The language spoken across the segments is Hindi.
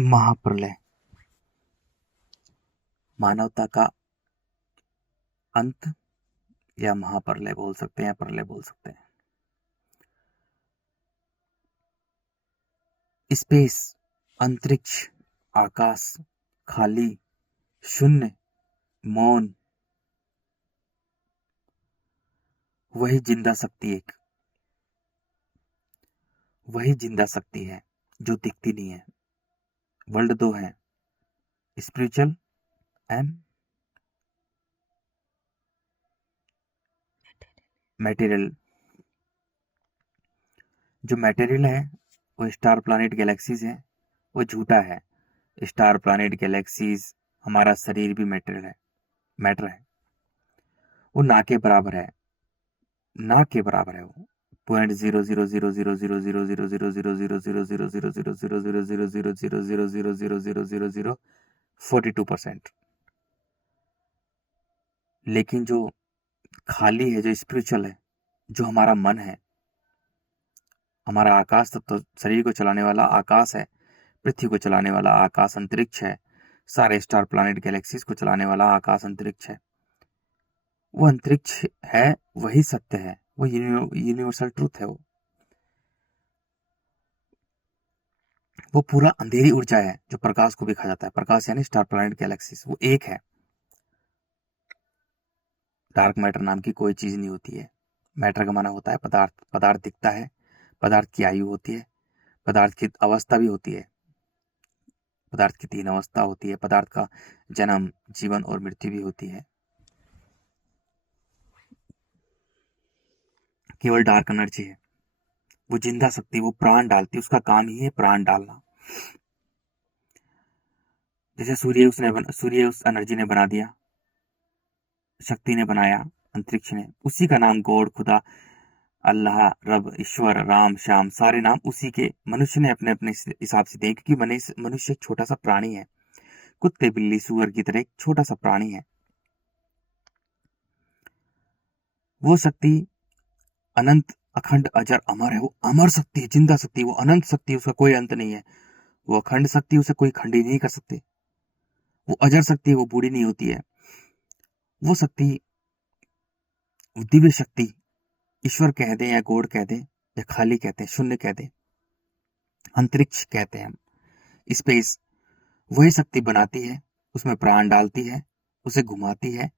महाप्रलय, मानवता का अंत, या महाप्रलय बोल सकते हैं या प्रलय बोल सकते हैं। स्पेस, अंतरिक्ष, आकाश, खाली, शून्य, मौन, वही जिंदा शक्ति वही जिंदा शक्ति है जो दिखती नहीं है। वर्ल्ड दो है, स्पिरिचुअल एंड मटेरियल। जो मटेरियल है वो स्टार, प्लैनेट, गैलेक्सीज है, वो झूठा है। स्टार, प्लैनेट, गैलेक्सीज, हमारा शरीर भी मटेरियल है, मैटर है। वो ना के बराबर है, ना के बराबर है। वो 0.00000000000000000000000000042%। लेकिन जो खाली है, जो स्पिरिचुअल है, जो हमारा मन है, हमारा आकाश तत्व, शरीर को चलाने वाला आकाश है, पृथ्वी को चलाने वाला आकाश अंतरिक्ष है, सारे स्टार, प्लैनेट, गैलेक्सीज को चलाने वाला आकाश अंतरिक्ष है। वो अंतरिक्ष है, वही सत्य है, वो यूनिवर्सल ट्रूथ है। वो पूरा अंधेरी ऊर्जा है जो प्रकाश को भी खा जाता है। प्रकाश यानी स्टार, प्लैनेट, गैलेक्सीज, वो एक है। डार्क मैटर नाम की कोई चीज नहीं होती है। मैटर का माना होता है पदार्थ। पदार्थ दिखता है, पदार्थ की आयु होती है, पदार्थ की अवस्था भी होती है। पदार्थ की 3 अवस्था होती है। पदार्थ का जन्म, जीवन और मृत्यु भी होती है। केवल डार्क एनर्जी है, वो जिंदा शक्ति, वो प्राण डालती है। उसका काम ही है प्राण डालना। जैसे सूर्य उस एनर्जी ने बना दिया, शक्ति ने बनाया, अंतरिक्ष ने। उसी का नाम गॉड, खुदा, अल्लाह, रब, ईश्वर, राम, श्याम, सारे नाम उसी के मनुष्य ने अपने अपने हिसाब से दिए, क्योंकि मनुष्य एक छोटा सा प्राणी है। कुत्ते, बिल्ली, सूअर की तरह एक छोटा सा प्राणी है। वो शक्ति अनंत, अखंड, अजर, अमर है। वो अमर शक्ति है, जिंदा शक्ति, वो अनंत शक्ति, उसका कोई अंत नहीं है। वो अखंड शक्ति, उसे कोई खंडी नहीं कर सकते। वो अजर शक्ति, वो बूढ़ी नहीं होती है। वो शक्ति, दिव्य शक्ति, ईश्वर कह दें या गॉड कह दें या खाली कहते हैं, शून्य कहते हैं, अंतरिक्ष कहते हैं हम, स्पेस, वही शक्ति बनाती है, उसमें प्राण डालती है, उसे घुमाती है,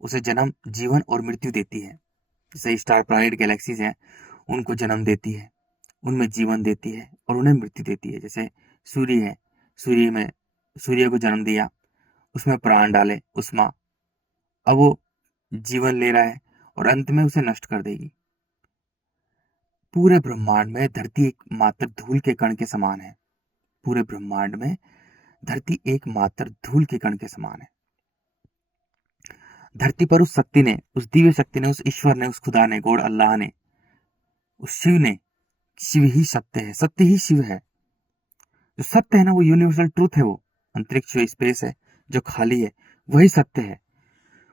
उसे जन्म, जीवन और मृत्यु देती है। जैसे स्टार, प्लैनेट, गैलेक्सीज हैं, उनको जन्म देती है, उनमें जीवन देती है और उन्हें मृत्यु देती है। जैसे सूर्य है, सूर्य को जन्म दिया, उसमें प्राण डाले, उष्मा, अब वो जीवन ले रहा है और अंत में उसे नष्ट कर देगी। पूरे ब्रह्मांड में धरती एक मात्र धूल के कण के समान है। पूरे ब्रह्मांड में धरती एक मात्र धूल के कण के समान है। धरती पर उस शक्ति ने, उस दिव्य शक्ति ने, उस ईश्वर ने, उस खुदा ने, गॉड, अल्लाह ने, उस शिव ने, शिव ही सत्य है, सत्य ही शिव है। जो सत्य है ना, वो यूनिवर्सल ट्रूथ है। वो अंतरिक्ष, जो स्पेस है, जो खाली है, वही सत्य है।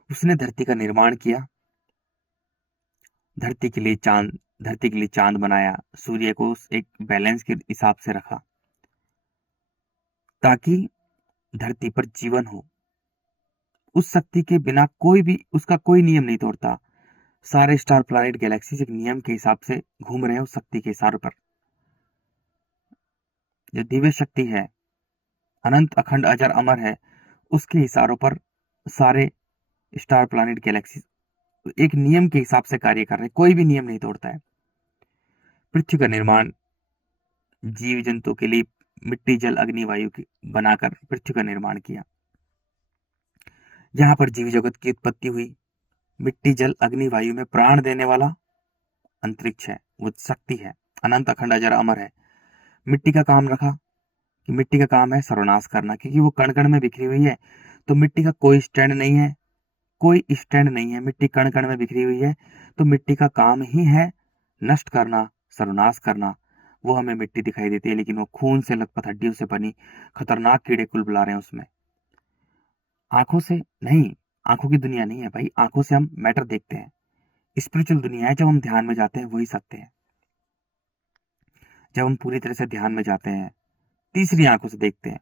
उसने धरती का निर्माण किया, धरती के लिए चांद बनाया, सूर्य को एक बैलेंस के हिसाब से रखा ताकि धरती पर जीवन हो। उस शक्ति के बिना उसका कोई नियम नहीं तोड़ता। सारे स्टार, प्लैनेट, गैलेक्सीज एक नियम के हिसाब से घूम रहे हैं उस शक्ति के इशारों पर। जो दिव्य शक्ति है, अनंत, अखंड, अजर, अमर है, उसके इशारों पर सारे स्टार, प्लैनेट, गैलेक्सीज एक नियम के हिसाब से कार्य कर रहे हैं। कोई भी नियम नहीं तोड़ता है। पृथ्वी का निर्माण जीव जंतु के लिए मिट्टी, जल, अग्नि, वायु की बनाकर पृथ्वी का निर्माण किया। जहां पर जीव जगत की उत्पत्ति हुई, मिट्टी, जल, अग्नि, वायु में प्राण देने वाला अंतरिक्ष है, वो शक्ति है, अनंत, अखंड, अजर, अमर है। मिट्टी का काम रखा कि मिट्टी का काम है सर्वनाश करना, क्योंकि वो कण कण में बिखरी हुई है। तो मिट्टी का कोई स्टैंड नहीं है, कोई स्टैंड नहीं है। मिट्टी कण कण में बिखरी हुई है, तो मिट्टी का काम ही है नष्ट करना, सर्वनाश करना। वो हमें मिट्टी दिखाई देती है, लेकिन वो खून से लथपथ हड्डियों से बनी खतरनाक कीड़े कुल बुला रहे हैं उसमें। आंखों से नहीं, आंखों की दुनिया नहीं है भाई। आंखों से हम मैटर देखते हैं। स्पिरिचुअल दुनिया है, जब हम ध्यान में जाते हैं वही सत्य है। जब हम पूरी तरह से ध्यान में जाते हैं, तीसरी आंखों से देखते हैं,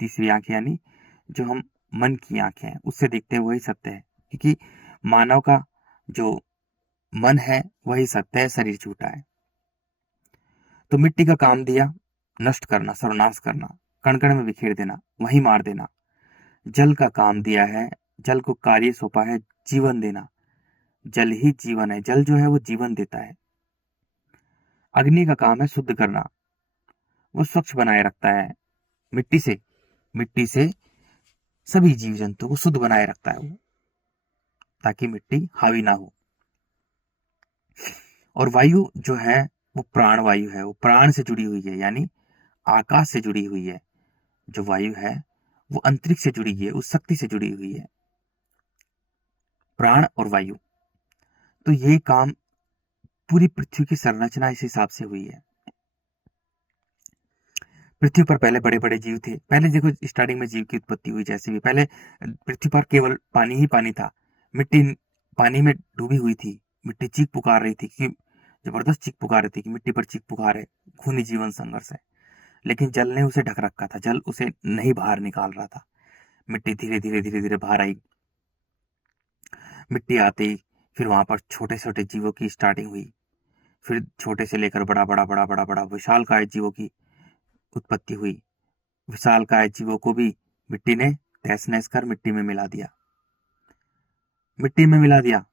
तीसरी आंख यानी जो हम मन की आंखें हैं उससे देखते हैं वही सत्य है, क्योंकि मानव का जो मन है वही सत्य है, शरीर झूठा है। तो मिट्टी का काम दिया नष्ट करना, सर्वनाश करना, कण कण में बिखेर देना, वहीं मार देना। जल का काम दिया है, जल को कार्य सौंपा है जीवन देना। जल ही जीवन है, जल जो है वो जीवन देता है। अग्नि का काम है शुद्ध करना, वो स्वच्छ बनाए रखता है। मिट्टी से सभी जीव जंतु को शुद्ध बनाए रखता है वो, ताकि मिट्टी हावी ना हो। और वायु जो है वो प्राण वायु है, वो प्राण से जुड़ी हुई है, यानी आकाश से जुड़ी हुई है। जो वायु है वो अंतरिक्ष से जुड़ी है, उस शक्ति से जुड़ी हुई है, प्राण और वायु। तो ये काम पूरी पृथ्वी की संरचना इस हिसाब से हुई है। पृथ्वी पर पहले बड़े बड़े जीव थे। पहले देखो स्टार्टिंग में जीव की उत्पत्ति हुई, जैसे भी पहले पृथ्वी पर केवल पानी ही पानी था। मिट्टी पानी में डूबी हुई थी। मिट्टी चीख पुकार रही थी कि जबरदस्त चीख पुकार रही थी कि मिट्टी पर चीख पुकार है, खूनी जीवन संघर्ष है। लेकिन जल ने उसे ढक रखा था, जल उसे नहीं बाहर निकाल रहा था। मिट्टी धीरे धीरे धीरे धीरे बाहर आई। मिट्टी आते ही फिर वहां पर छोटे छोटे जीवों की स्टार्टिंग हुई। फिर छोटे से लेकर बड़ा बड़ा बड़ा बड़ा बड़ा विशालकाय जीवों की उत्पत्ति हुई। विशालकाय जीवों को भी मिट्टी ने तहस नहस कर मिट्टी में मिला दिया। मिट्टी में मिला दिया।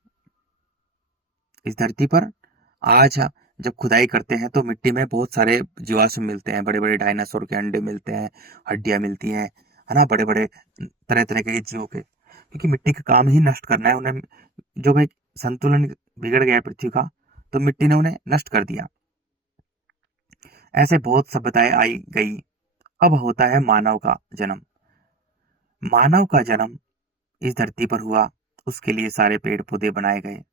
इस धरती पर आज जब खुदाई करते हैं तो मिट्टी में बहुत सारे जीवाश्म मिलते हैं, बड़े बड़े डायनासोर के अंडे मिलते हैं, हड्डियां मिलती हैं, है ना, बड़े बड़े तरह तरह के जीवों के, क्योंकि मिट्टी का काम ही नष्ट करना है उन्हें। जो भाई संतुलन बिगड़ गया पृथ्वी का, तो मिट्टी ने उन्हें नष्ट कर दिया। ऐसे बहुत सभ्यताएं आई गई। अब होता है मानव का जन्म। मानव का जन्म इस धरती पर हुआ, उसके लिए सारे पेड़ पौधे बनाए गए,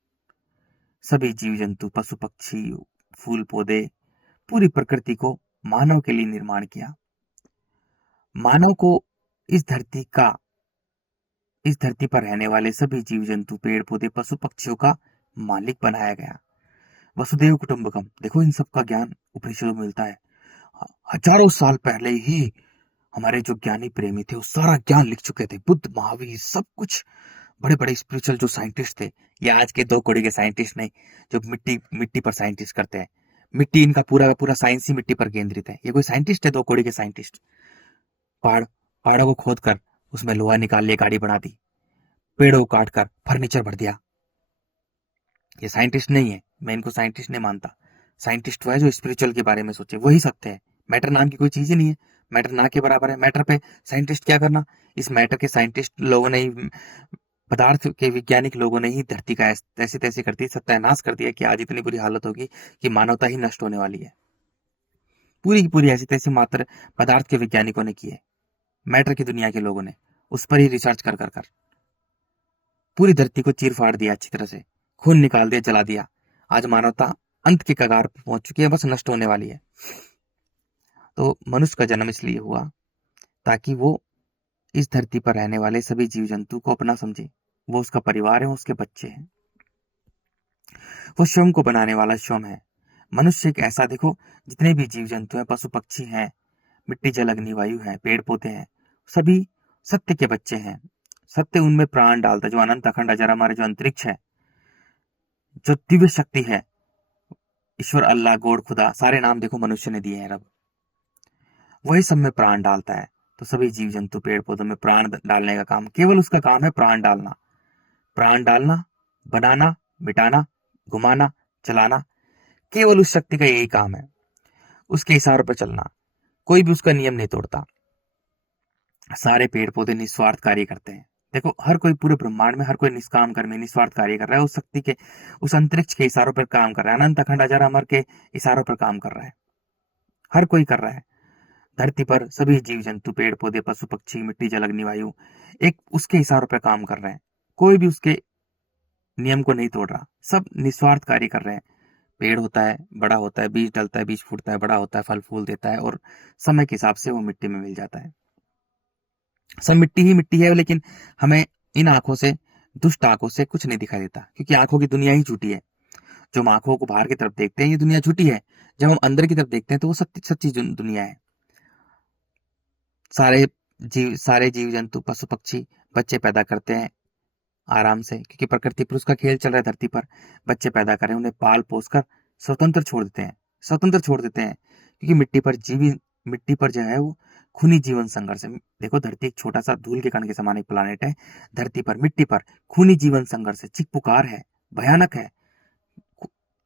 सभी जीव जंतु, पशु पक्षी, फूल पौधे, पूरी प्रकृति को मानव के लिए निर्माण किया। मानव को इस धरती का, इस धरती पर रहने वाले सभी जीव जंतु, पेड़ पौधे, पशु पक्षियों का मालिक बनाया गया। वसुदेव कुटुंबकम, देखो इन सब का ज्ञान उपनिषदों में मिलता है। हजारों साल पहले ही हमारे जो ज्ञानी प्रेमी थे वो सारा ज्ञान लिख चुके थे। बुद्ध, महावीर, सब कुछ बड़े बड़े स्पिरिचुअल जो साइंटिस्ट थे। ये आज के दो कौड़ी के साइंटिस्ट नहीं, जो मिट्टी मिट्टी पर साइंटिस्ट करते हैं। मिट्टी, इनका पूरा का पूरा साइंस ही मिट्टी पर केंद्रित है। ये कोई साइंटिस्ट है दो कौड़ी के साइंटिस्ट? पहाड़ों को खोद कर उसमें लोहा निकाल लिया, गाड़ी बना दी। पेड़ों को काट कर फर्नीचर भर दिया। ये साइंटिस्ट नहीं है, मैं इनको साइंटिस्ट नहीं मानता। साइंटिस्ट वो है जो स्पिरिचुअल के बारे में सोचे, वही सत्य है। मैटर नाम की कोई चीज ही नहीं है, मैटर ना के बराबर है। मैटर पे साइंटिस्ट क्या करना? इस मैटर के साइंटिस्ट लोगों ने ही, पदार्थ के वैज्ञानिक लोगों ने ही धरती का ऐसे तैसे करती सत्यानाश कर दिया कि आज इतनी बुरी हालत होगी कि मानवता ही नष्ट होने वाली है। पूरी की पूरी ऐसी तैसी मात्र पदार्थ के वैज्ञानिकों ने की है, मैटर की दुनिया के लोगों ने उस पर ही रिसर्च कर कर कर पूरी धरती को चीर फाड़ दिया, अच्छी तरह से खून निकाल दिया, जला दिया। आज मानवता अंत के कगार पर पहुंच चुकी है, बस नष्ट होने वाली है। तो मनुष्य का जन्म इसलिए हुआ ताकि वो इस धरती पर रहने वाले सभी जीव जंतु को अपना समझे। वो उसका परिवार है, वो उसके बच्चे हैं। वो स्वयं को बनाने वाला स्वयं है। मनुष्य एक ऐसा, देखो जितने भी जीव जंतु हैं, पशु पक्षी हैं, मिट्टी जल अग्नि वायु है, पेड़ पौधे हैं, सभी सत्य के बच्चे हैं। सत्य उनमें प्राण डालता है। जो अनंत अखंड अजर हमारे जो अंतरिक्ष है, जो दिव्य शक्ति है, ईश्वर, अल्लाह, गॉड, खुदा, सारे नाम देखो मनुष्य ने दिए हैं रब, वही सब में प्राण डालता है। तो सभी जीव जंतु, पेड़ पौधों में प्राण डालने का काम, केवल उसका काम है प्राण डालना। प्राण डालना, बनाना, मिटाना, घुमाना, चलाना, केवल उस शक्ति का यही काम है। उसके इशारों पर चलना, कोई भी उसका नियम नहीं तोड़ता। सारे पेड़ पौधे निस्वार्थ कार्य करते हैं। देखो हर कोई पूरे ब्रह्मांड में, हर कोई निष्काम कर्मी निस्वार्थ कार्य कर रहा है, उस शक्ति के, उस अंतरिक्ष के इशारों पर काम कर रहा है, अनंत अखंड अजर अमर के इशारों पर काम कर रहा है। हर कोई कर रहा है। धरती पर सभी जीव जंतु, पेड़ पौधे, पशु पक्षी, मिट्टी जल अग्नि वायु एक उसके इशारों पर काम कर रहे हैं। कोई भी उसके नियम को नहीं तोड़ रहा, सब निस्वार्थ कार्य कर रहे हैं। पेड़ होता है, बड़ा होता है, बीज डलता है, बीज फूटता है, बड़ा होता है, फल फूल देता है, और समय के हिसाब से वो मिट्टी में मिल जाता है। सब मिट्टी ही मिट्टी है, लेकिन हमें इन आंखों से, दुष्ट आंखों से कुछ नहीं दिखाई देता, क्योंकि आंखों की दुनिया ही झूठी है। जो हम आंखों को बाहर की तरफ देखते हैं, ये दुनिया झूठी है। जब हम अंदर की तरफ देखते हैं तो वो सच्ची सच्ची दुनिया है। सारे सारे जीव जंतु पशु पक्षी बच्चे पैदा करते हैं आराम से, क्योंकि प्रकृति पर उसका खेल चल रहा है धरती पर। बच्चे पैदा करें, उन्हें पाल पोस कर स्वतंत्र छोड़ देते हैं, स्वतंत्र छोड़ देते हैं, क्योंकि मिट्टी पर जो है वो खूनी जीवन संघर्ष है। देखो, धरती एक छोटा सा धूल के कण के समान एक प्लानेट है। धरती पर, मिट्टी पर खूनी जीवन संघर्ष है, चीख पुकार है, भयानक है।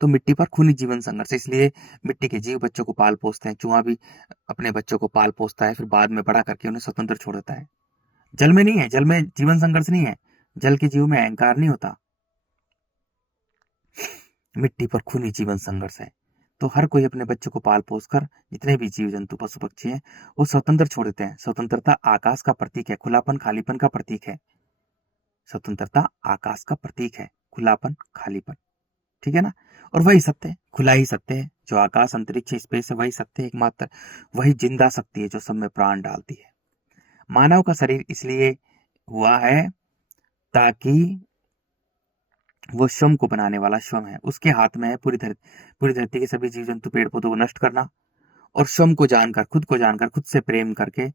तो मिट्टी पर खूनी जीवन संघर्ष है, इसलिए मिट्टी के जीव बच्चों को पाल पोसते हैं। चूहा भी अपने बच्चों को पाल पोसता है, फिर बाद में बड़ा करके उन्हें स्वतंत्र छोड़ देता है। जल में नहीं है, जल में जीवन संघर्ष नहीं है, जल के जीव में अहंकार नहीं होता। मिट्टी पर खूनी जीवन संघर्ष है। तो हर कोई अपने बच्चों को पाल पोस कर, जितने भी जीव जंतु पशु पक्षी हैं, वो स्वतंत्र छोड़ देते हैं। स्वतंत्रता आकाश का प्रतीक है, खुलापन खालीपन का प्रतीक है। स्वतंत्रता आकाश का प्रतीक है, खुलापन खालीपन, ठीक है ना। और वही सत्य है, खुला ही सत्य है। जो आकाश अंतरिक्ष स्पेस है, वही सत्य है एकमात्र। वही जिंदा शक्ति है जो सब में प्राण डालती है। मानव का शरीर इसलिए हुआ है ताकि वो श्रम को बनाने वाला श्रम है, उसके हाथ में है पूरी धरती के सभी जीव जंतु पेड़ पौधों को नष्ट करना, और श्रम को जानकर, खुद को जानकर, खुद से प्रेम करके,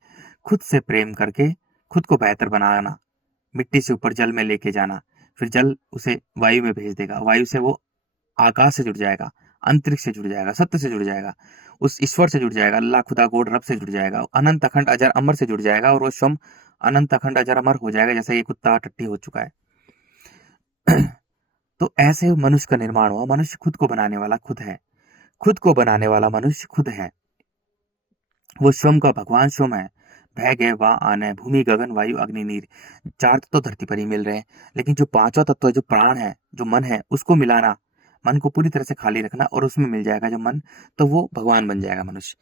खुद को बेहतर बनाना, मिट्टी से ऊपर जल में लेके जाना, फिर जल उसे वायु में भेज देगा, वायु से वो आकाश से जुड़ जाएगा, अंतरिक्ष से जुड़ जाएगा, सत्य से जुड़ जाएगा, उस ईश्वर से जुड़ जाएगा, अल्लाह खुदा गोड रब से जुड़ जाएगा, अनंत अखंड अजर अमर से जुड़ जाएगा, और वो श्रम अनंत अखंड अजर अमर हो जाएगा, जैसे ये कुत्ता टट्टी हो चुका है। तो ऐसे मनुष्य का निर्माण हुआ। मनुष्य खुद को बनाने वाला खुद है, खुद को बनाने वाला मनुष्य खुद है। वो श्रम का भगवान श्रम है। भय गए वा आने, भूमि गगन वायु अग्नि नीर, चार तत्व तो धरती पर ही मिल रहे हैं, लेकिन जो पांचवा तत्व है, जो प्राण है, जो मन है, उसको मिलाना, मन को पूरी तरह से खाली रखना, और उसमें मिल जाएगा जब मन, तो वो भगवान बन जाएगा मनुष्य।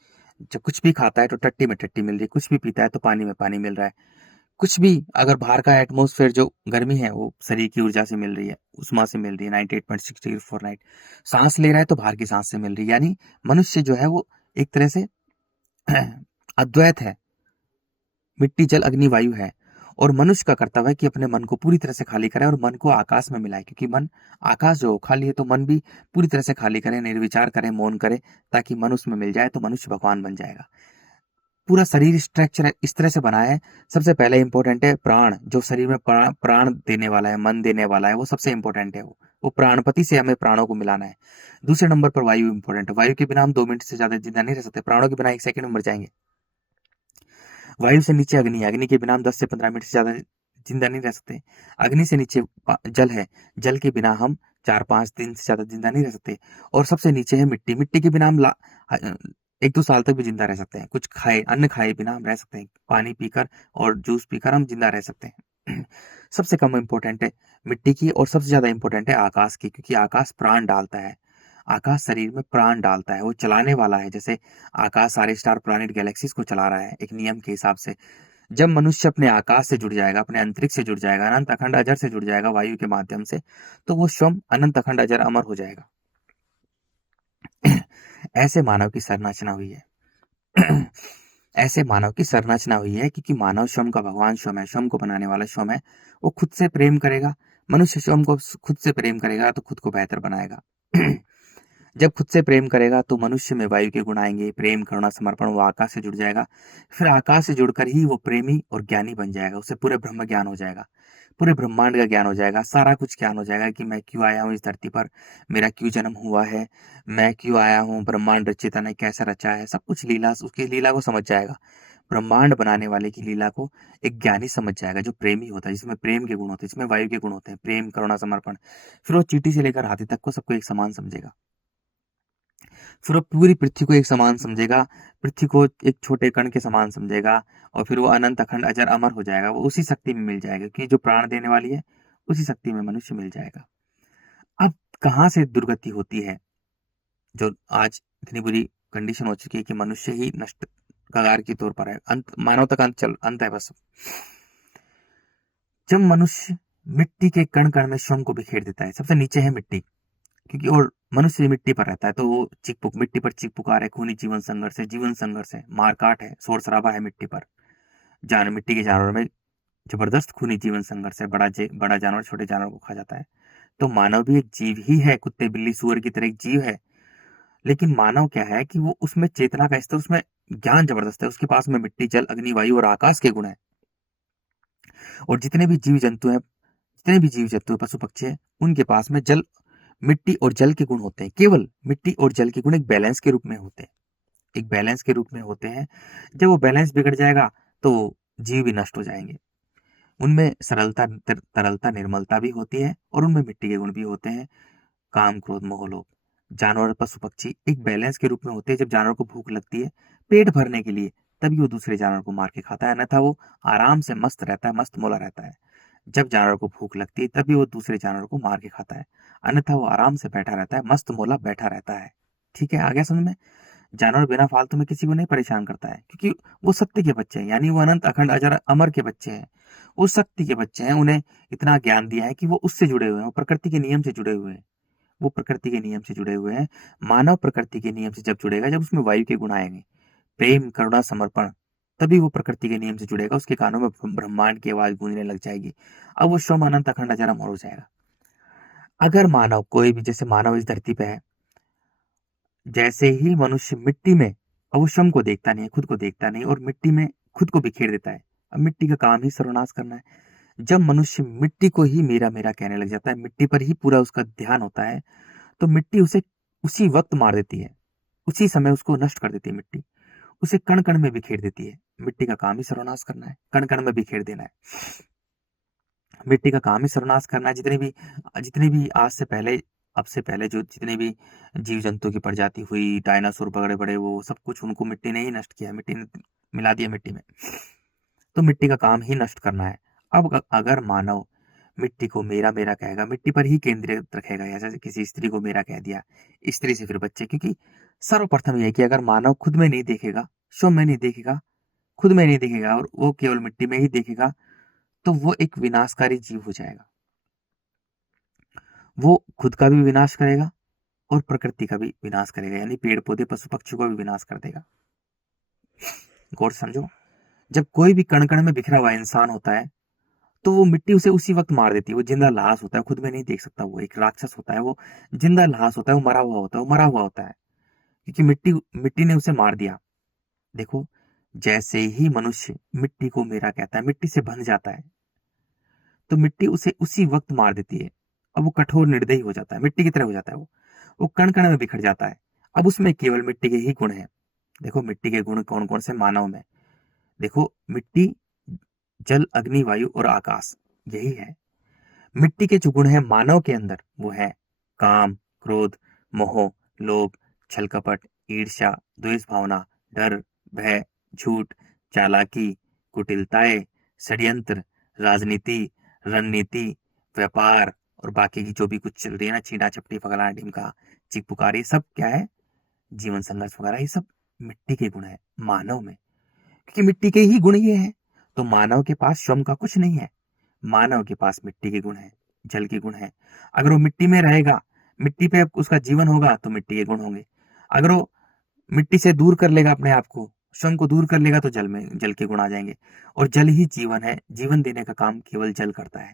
जब कुछ भी खाता है तो टट्टी में टट्टी मिल रही है, कुछ भी पीता है तो पानी में पानी मिल रहा है, कुछ भी, अगर बाहर का एटमोस्फेयर जो गर्मी है वो शरीर की ऊर्जा से मिल रही है, उष्मा से मिल रही है, 98.6 डिग्री फॉरनाइट, सांस ले रहा है तो बाहर की सांस से मिल रही है। यानी मनुष्य जो है वो एक तरह से अद्वैत है, मिट्टी जल अग्नि वायु है। और मनुष्य का कर्तव्य है कि अपने मन को पूरी तरह से खाली करे और मन को आकाश में मिलाए, क्योंकि मन आकाश जो खाली है, तो मन भी पूरी तरह से खाली करे, निर्विचार करे, मौन करे, ताकि मन उसमें मिल जाए, तो मनुष्य भगवान बन जाएगा। पूरा शरीर स्ट्रक्चर इस तरह से बना है। सबसे पहले इंपॉर्टेंट है प्राण, जो शरीर में प्राण देने वाला है, मन देने वाला है, वो सबसे इंपॉर्टेंट है। वो प्राणपति से हमें प्राणों को मिलाना है। दूसरे नंबर पर वायु इंपॉर्टेंट है। वायु के बिना हम 2 मिनट से ज्यादा जिंदा नहीं रह सकते, प्राणों के बिना 1 सेकंड में मर जाएंगे। वायु से नीचे अग्नि है, अग्नि के बिना हम 10 से 15 मिनट से ज्यादा जिंदा नहीं रह सकते। अग्नि से नीचे जल है, जल के बिना हम 4-5 दिन से ज्यादा जिंदा नहीं रह सकते। और सबसे नीचे है मिट्टी, मिट्टी के बिना हम 1-2 साल तक भी जिंदा रह सकते हैं। कुछ खाए, अन्न खाए बिना हम रह सकते हैं, पानी पीकर और जूस पीकर हम जिंदा रह सकते हैं। सबसे कम इंपॉर्टेंट है मिट्टी की, और सबसे ज्यादा इंपॉर्टेंट है आकाश की, क्योंकि आकाश प्राण डालता है। आकाश शरीर में प्राण डालता है, वो चलाने वाला है। जैसे आकाश सारे स्टार प्लैनेट गैलेक्सीज को चला रहा है एक नियम के हिसाब से। जब मनुष्य अपने आकाश से जुड़ जाएगा, अपने अंतरिक्ष से जुड़ जाएगा, अनंत अखंड अजर से जुड़ जाएगा वायु के माध्यम से, तो वो स्वयं अनंत अखंड अजर अमर हो जाएगा। ऐसे मानव की संरचना हुई है। ऐसे मानव की संरचना हुई है, क्योंकि मानव श्रम का भगवान श्रम है, श्रम को बनाने वाला श्रम है। वो खुद से प्रेम करेगा, मनुष्य श्रम को खुद से प्रेम करेगा तो खुद को बेहतर बनाएगा। जब खुद से प्रेम करेगा तो मनुष्य में वायु के गुण आएंगे, प्रेम करुणा समर्पण, वो आकाश से जुड़ जाएगा। फिर आकाश से जुड़कर ही वो प्रेमी और ज्ञानी बन जाएगा, उसे पूरे ब्रह्म ज्ञान हो जाएगा, पूरे ब्रह्मांड का ज्ञान हो जाएगा, सारा कुछ ज्ञान हो जाएगा कि मैं क्यों आया हूँ इस धरती पर, मेरा क्यों जन्म हुआ है, मैं क्यों आया हूँ, ब्रह्मांड रचिता ने कैसे रचा है, सब कुछ लीला, उसकी लीला को समझ जाएगा। ब्रह्मांड बनाने वाले की लीला को एक ज्ञानी समझ जाएगा, जो प्रेमी होता है, जिसमें प्रेम के गुण होते हैं, जिसमें वायु के गुण होते हैं, प्रेम करुणा समर्पण। फिर वो चींटी से लेकर हाथी तक को सबको एक समान समझेगा। फिर वो पूरी पृथ्वी को एक समान समझेगा, पृथ्वी को एक छोटे कण के समान समझेगा, और फिर वो अनंत अखंड अजर अमर हो जाएगा। वो उसी शक्ति में मिल जाएगा, कि जो प्राण देने वाली है, उसी शक्ति में मनुष्य मिल जाएगा। अब कहाँ से दुर्गति होती है, जो आज इतनी बुरी कंडीशन हो चुकी है कि मनुष्य ही नष्ट कगार के तौर पर है, अंत, मानवता का अंत है बस। जब मनुष्य मिट्टी के कण कण में श्रम को बिखेर देता है, सबसे नीचे है मिट्टी, क्योंकि और मनुष्य मिट्टी पर रहता है, तो वो मिट्टी पर चीख पुकार है, खूनी जीवन संघर्ष है, मारकाट है, शोर शराबा है मिट्टी पर। मिट्टी के जानवरों में जबरदस्त खूनी जीवन संघर्ष है, बड़ा जानवर छोटे जानवर को खा जाता है। तो मानव भी एक जीव ही है, कुत्ते बिल्ली सुअर की तरह एक जीव है। लेकिन मानव क्या है कि वो उसमें चेतना का स्तर, उसमें ज्ञान जबरदस्त है, उसके पास में मिट्टी, जल, अग्नि, वायु और आकाश के गुण है। और जितने भी जीव जंतु हैं, पशु पक्षी हैं, उनके पास में जल, मिट्टी और जल के गुण होते हैं। केवल मिट्टी और जल के गुण एक बैलेंस के रूप में होते हैं, एक बैलेंस के रूप में होते हैं। जब वो बैलेंस बिगड़ जाएगा तो जीव भी नष्ट हो जाएंगे। उनमें सरलता, तरलता, निर्मलता भी होती है और उनमें मिट्टी के गुण भी होते हैं। काम, क्रोध, मोह, लोभ। जानवर और पशु पक्षी एक बैलेंस के रूप में होते हैं। जब जानवर को भूख लगती है पेट भरने के लिए, तभी वो दूसरे जानवर को मार के खाता है, अन्यथा वो आराम से मस्त रहता है, मस्त मोला रहता है। जब जानवर को भूख लगती है तभी वो दूसरे जानवर को मार के खाता है, अन्यथा वो आराम से बैठा रहता है, मस्त मोला बैठा रहता है। ठीक है, आ गया समझ में? जानवर बिना फालतू में किसी को नहीं परेशान करता है, क्योंकि वो सत्य के बच्चे हैं, यानी वो अनंत, अखंड, अजर, अमर के बच्चे हैं। वो शक्ति के बच्चे हैं। उन्हें इतना ज्ञान दिया है कि वो उससे जुड़े हुए हैं, वो प्रकृति के नियम से जुड़े हुए हैं। वो प्रकृति के नियम से जुड़े हुए हैं। मानव प्रकृति के नियम से जब जुड़ेगा, जब उसमें वायु के गुण आएंगे, प्रेम, करुणा, समर्पण, तभी वो प्रकृति के नियम से जुड़ेगा। उसके कानों में ब्रह्मांड की आवाज गूंजने लग जाएगी। अब वो स्वयं अनंत, अखंड, अजर, अमर हो जाएगा। अगर मानव, कोई भी, जैसे मानव इस धरती पे है, जैसे ही मनुष्य मिट्टी में, अब वो स्वयं को देखता नहीं है, खुद को देखता नहीं, और मिट्टी में खुद को बिखेर देता है। अब मिट्टी का काम ही सर्वनाश करना है। जब मनुष्य मिट्टी को ही मेरा मेरा कहने लग जाता है, मिट्टी पर ही पूरा उसका ध्यान होता है, तो मिट्टी उसे उसी वक्त मार देती है, उसी समय उसको नष्ट कर देती है मिट्टी, उसे कण कण में बिखेर देती है। मिट्टी का काम ही सर्वनाश करना है, कण कण में बिखेर देना है। मिट्टी का काम ही सर्वनाश करना है। जितने भी आज से पहले, अब से पहले जो जितने भी जीव जंतु की प्रजाति हुई, डायनासोर बड़े बड़े, वो सब कुछ उनको मिट्टी ने ही नष्ट किया, मिट्टी ने मिला दिया मिट्टी में। तो मिट्टी का काम ही नष्ट करना है। अब अगर मानव मिट्टी को मेरा मेरा कहेगा, मिट्टी पर ही केंद्रित रखेगा, या जैसे किसी स्त्री को मेरा कह दिया, स्त्री से फिर बच्चे, क्योंकि सर्वप्रथम यह कि अगर मानव खुद में नहीं देखेगा, स्व में नहीं देखेगा, खुद में नहीं देखेगा, और वो केवल मिट्टी में ही देखेगा, तो वो एक विनाशकारी जीव हो जाएगा। वो खुद का भी विनाश करेगा और प्रकृति का भी विनाश करेगा, यानी पेड़ पौधे, पशु पक्षियों का भी विनाश कर देगा। गौर से समझो, जब कोई भी कण कण में बिखरा हुआ इंसान होता है, तो वो मिट्टी उसे उसी वक्त मार देती है। वो जिंदा लाश होता है, खुद में नहीं देख सकता, वो एक राक्षस होता है, वो जिंदा लाश होता है, वो मरा हुआ होता है, वो मरा हुआ होता है, क्योंकि मिट्टी मिट्टी ने उसे मार दिया। देखो, जैसे ही मनुष्य मिट्टी को मेरा कहता है, मिट्टी से बंध जाता है, तो मिट्टी उसे उसी वक्त मार देती है। अब वो कठोर निर्दयी हो जाता है, मिट्टी की तरह हो जाता है। वो कण कण में बिखर जाता है। अब उसमें केवल मिट्टी के ही गुण हैं। देखो, मिट्टी के गुण कौन कौन से मानव में? देखो, मिट्टी, जल, अग्नि, वायु और आकाश, यही है। मिट्टी के जो गुण है मानव के अंदर, वो है काम, क्रोध, मोह, लोभ, छल कपट, ईर्ष्या, द्वेष भावना, डर, भय, झूठ, चालाकी, कुटिलताएं, षड्यंत्र, राजनीति, रणनीति, व्यापार, और बाकी की जो भी कुछ चल रही है ना, छीना झपटी, फगला ढिमका, चिक पुकारी, सब क्या है? जीवन संघर्ष वगैरह, ये सब मिट्टी के गुण है मानव में, क्योंकि मिट्टी के ही गुण ये हैं। तो मानव के पास श्रम का कुछ नहीं है। मानव के पास मिट्टी के गुण है, जल के गुण है। अगर वो मिट्टी में रहेगा, मिट्टी पे उसका जीवन होगा, तो मिट्टी के गुण होंगे। अगर वो मिट्टी से दूर कर लेगा अपने आप को, स्वयं को दूर कर लेगा, तो जल में जल के गुण आ जाएंगे। और जल ही जीवन है, जीवन देने का काम केवल जल करता है।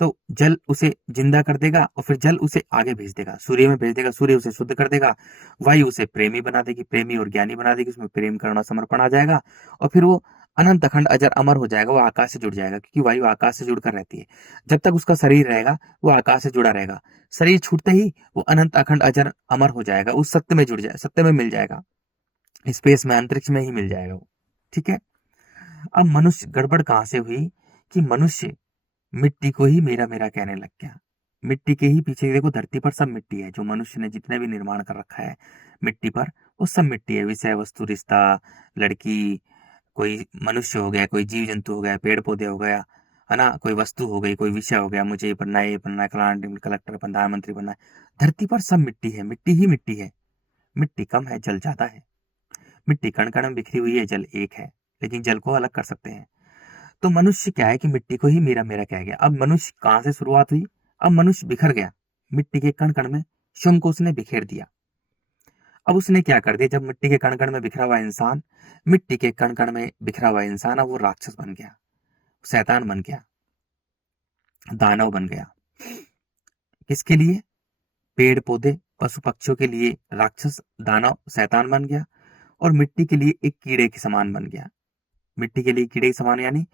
तो जल उसे जिंदा कर देगा, और फिर जल उसे आगे भेज देगा, सूर्य में भेज देगा, सूर्य उसे शुद्ध कर देगा, वायु उसे प्रेमी बना देगी, प्रेमी और ज्ञानी बना देगी, उसमें प्रेम, करुणा, समर्पण आ जाएगा, और फिर वो अनंत, अखंड, अजर, अमर हो जाएगा। वो आकाश से जुड़ जाएगा, क्योंकि वायु आकाश से जुड़कर रहती है। जब तक उसका शरीर रहेगा, वो आकाश से जुड़ा रहेगा। शरीर छूटते ही वो अनंत, अखंड, अजर, अमर हो जाएगा, उस सत्य में जुड़ जाए, सत्य में मिल जाएगा, स्पेस में, अंतरिक्ष में ही मिल जाएगा वो। ठीक है। अब मनुष्य गड़बड़ कहां से हुई, कि मनुष्य मिट्टी को ही मेरा मेरा कहने लग गया। मिट्टी के ही पीछे देखो, धरती पर सब मिट्टी है, जो मनुष्य ने जितने भी निर्माण कर रखा है मिट्टी पर, वो सब मिट्टी है। विषय वस्तु, रिश्ता, लड़की, कोई मनुष्य हो गया, कोई जीव जंतु हो गया, पेड़ पौधे हो गया, है ना, कोई वस्तु हो गई, कोई विषय हो गया, मुझे ये बनना है, ये बनना है, फलाना कलेक्टर, प्रधानमंत्री बनना है। धरती पर सब मिट्टी है, मिट्टी ही मिट्टी है। मिट्टी कम है, जल ज्यादा है। मिट्टी कण कण में बिखरी हुई है, जल एक है, लेकिन जल को अलग कर सकते हैं। तो मनुष्य क्या है, कि मिट्टी को ही मेरा मेरा कह गया। अब मनुष्य कहां से शुरुआत हुई? अब मनुष्य बिखर गया मिट्टी के कण कण में, स्वयं को उसने बिखेर दिया। अब उसने क्या कर दिया, जब मिट्टी के कण कण में बिखरा हुआ इंसान, मिट्टी के कण कण में बिखरा हुआ इंसान, अब वो राक्षस बन गया, शैतान बन गया, दानव बन गया। किसके लिए? पेड़ पौधे, पशु पक्षियों के लिए राक्षस, दानव, शैतान बन गया। और मिट्टी के लिए एक कीड़े के समान बन गया। मिट्टी के लिए कीड़े के समान यानी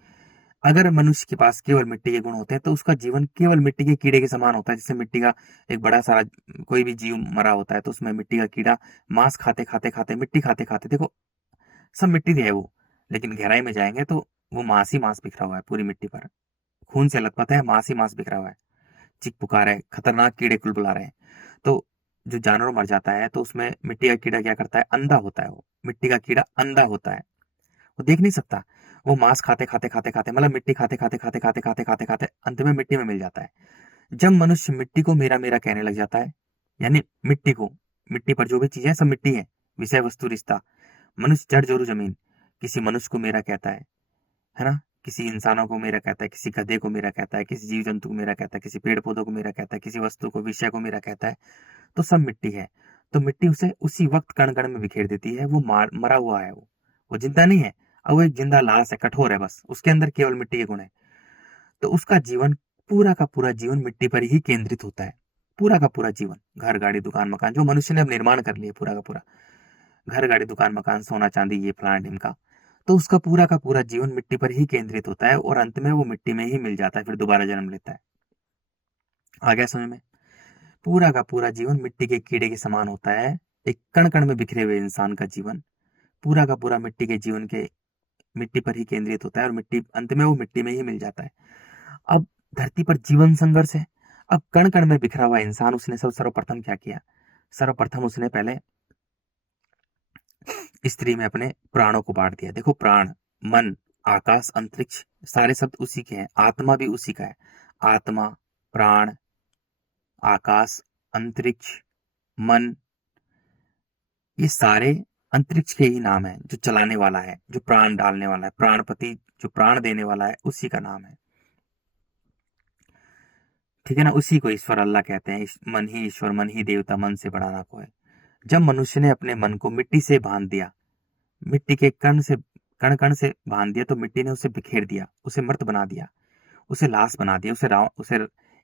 अगर मनुष्य के पास केवल मिट्टी के गुण होते हैं तो उसका जीवन केवल मिट्टी के कीड़े के समान होता है। जैसे मिट्टी का एक बड़ा सारा कोई भी जीव मरा होता है तो उसमें मिट्टी का कीड़ा मांस खाते खाते खाते मिट्टी खाते खाते देखो सब मिट्टी है वो, लेकिन गहराई में जाएंगे तो वो मांस ही मांस बिखरा हुआ है पूरी मिट्टी पर। खून से लथपथ है, मांस ही मांस बिखरा हुआ है, चीख पुकार है, खतरनाक कीड़े कुलबुला रहे हैं। तो जो जानवर मर जाता है तो उसमें मिट्टी का कीड़ा क्या करता है, अंधा होता है। वो मिट्टी का कीड़ा अंधा होता है, वो देख नहीं सकता। वो मांस खाते खाते खाते खाते मतलब मिट्टी खाते खाते खाते खाते खाते खाते खाते अंत में मिट्टी में मिल जाता है। जब मनुष्य मिट्टी को मेरा मेरा कहने लग जाता है, यानी मिट्टी को, मिट्टी पर जो भी चीज है सब मिट्टी है, विषय वस्तु रिश्ता, मनुष्य जड़ जोरू जमीन, किसी मनुष्य को मेरा कहता है ना, किसी इंसानों को मेरा कहता है, किसी गधे को मेरा कहता है, किसी जीव जंतु को मेरा कहता है, किसी पेड़ पौधों को मेरा कहता है, किसी वस्तु को विषय को मेरा कहता है, तो सब मिट्टी है। तो मिट्टी उसे उसी वक्त कण कण में बिखेर देती है। वो मरा हुआ है, वो जिंदा नहीं है। अब वो एक जिंदा लाश है, कठोर है, बस उसके अंदर केवल मिट्टी के गुण है। तो उसका जीवन पूरा का पूरा जीवन मिट्टी पर ही केंद्रित होता है। पूरा का पूरा जीवन, घर गाड़ी दुकान मकान जो मनुष्य ने अब निर्माण कर लिया, पूरा का पूरा घर गाड़ी दुकान मकान सोना चांदी ये फलाना ढिमका, तो उसका पूरा का पूरा जीवन मिट्टी पर ही केंद्रित होता है और अंत में वो मिट्टी में ही मिल जाता है, फिर दोबारा जन्म लेता है। आ गया समझ में? पूरा का पूरा जीवन मिट्टी के कीड़े के समान होता है। एक कण कण में बिखरे हुए इंसान का जीवन पूरा का पूरा मिट्टी के जीवन के मिट्टी पर ही केंद्रित होता है और मिट्टी अंत में वो मिट्टी में ही मिल जाता है। अब धरती पर जीवन संघर्ष है। अब कण कण में बिखरा हुआ इंसान, उसने सर्वप्रथम क्या किया? सर्वप्रथम उसने पहले स्त्री में अपने प्राणों को बांट दिया। देखो प्राण, मन, आकाश, अंतरिक्ष सारे शब्द उसी के हैं, आत्मा भी उसी का है। आत्मा, प्राण, आकाश, अंतरिक्ष, मन, ये सारे अंतरिक्ष के ही नाम है। जो चलाने वाला है, जो प्राण डालने वाला है, प्राणपति जो प्राण देने वाला है, उसी का नाम है। ठीक है ना? उसी को ईश्वर अल्लाह कहते हैं। मन ही ईश्वर, मन ही देवता, मन से बड़ा ना कोई। जब मनुष्य ने अपने मन को मिट्टी से बांध दिया, मिट्टी के कण कण से बांध दिया, तो मिट्टी ने उसे बिखेर दिया, उसे मृत बना दिया, उसे लाश बना दिया, उसे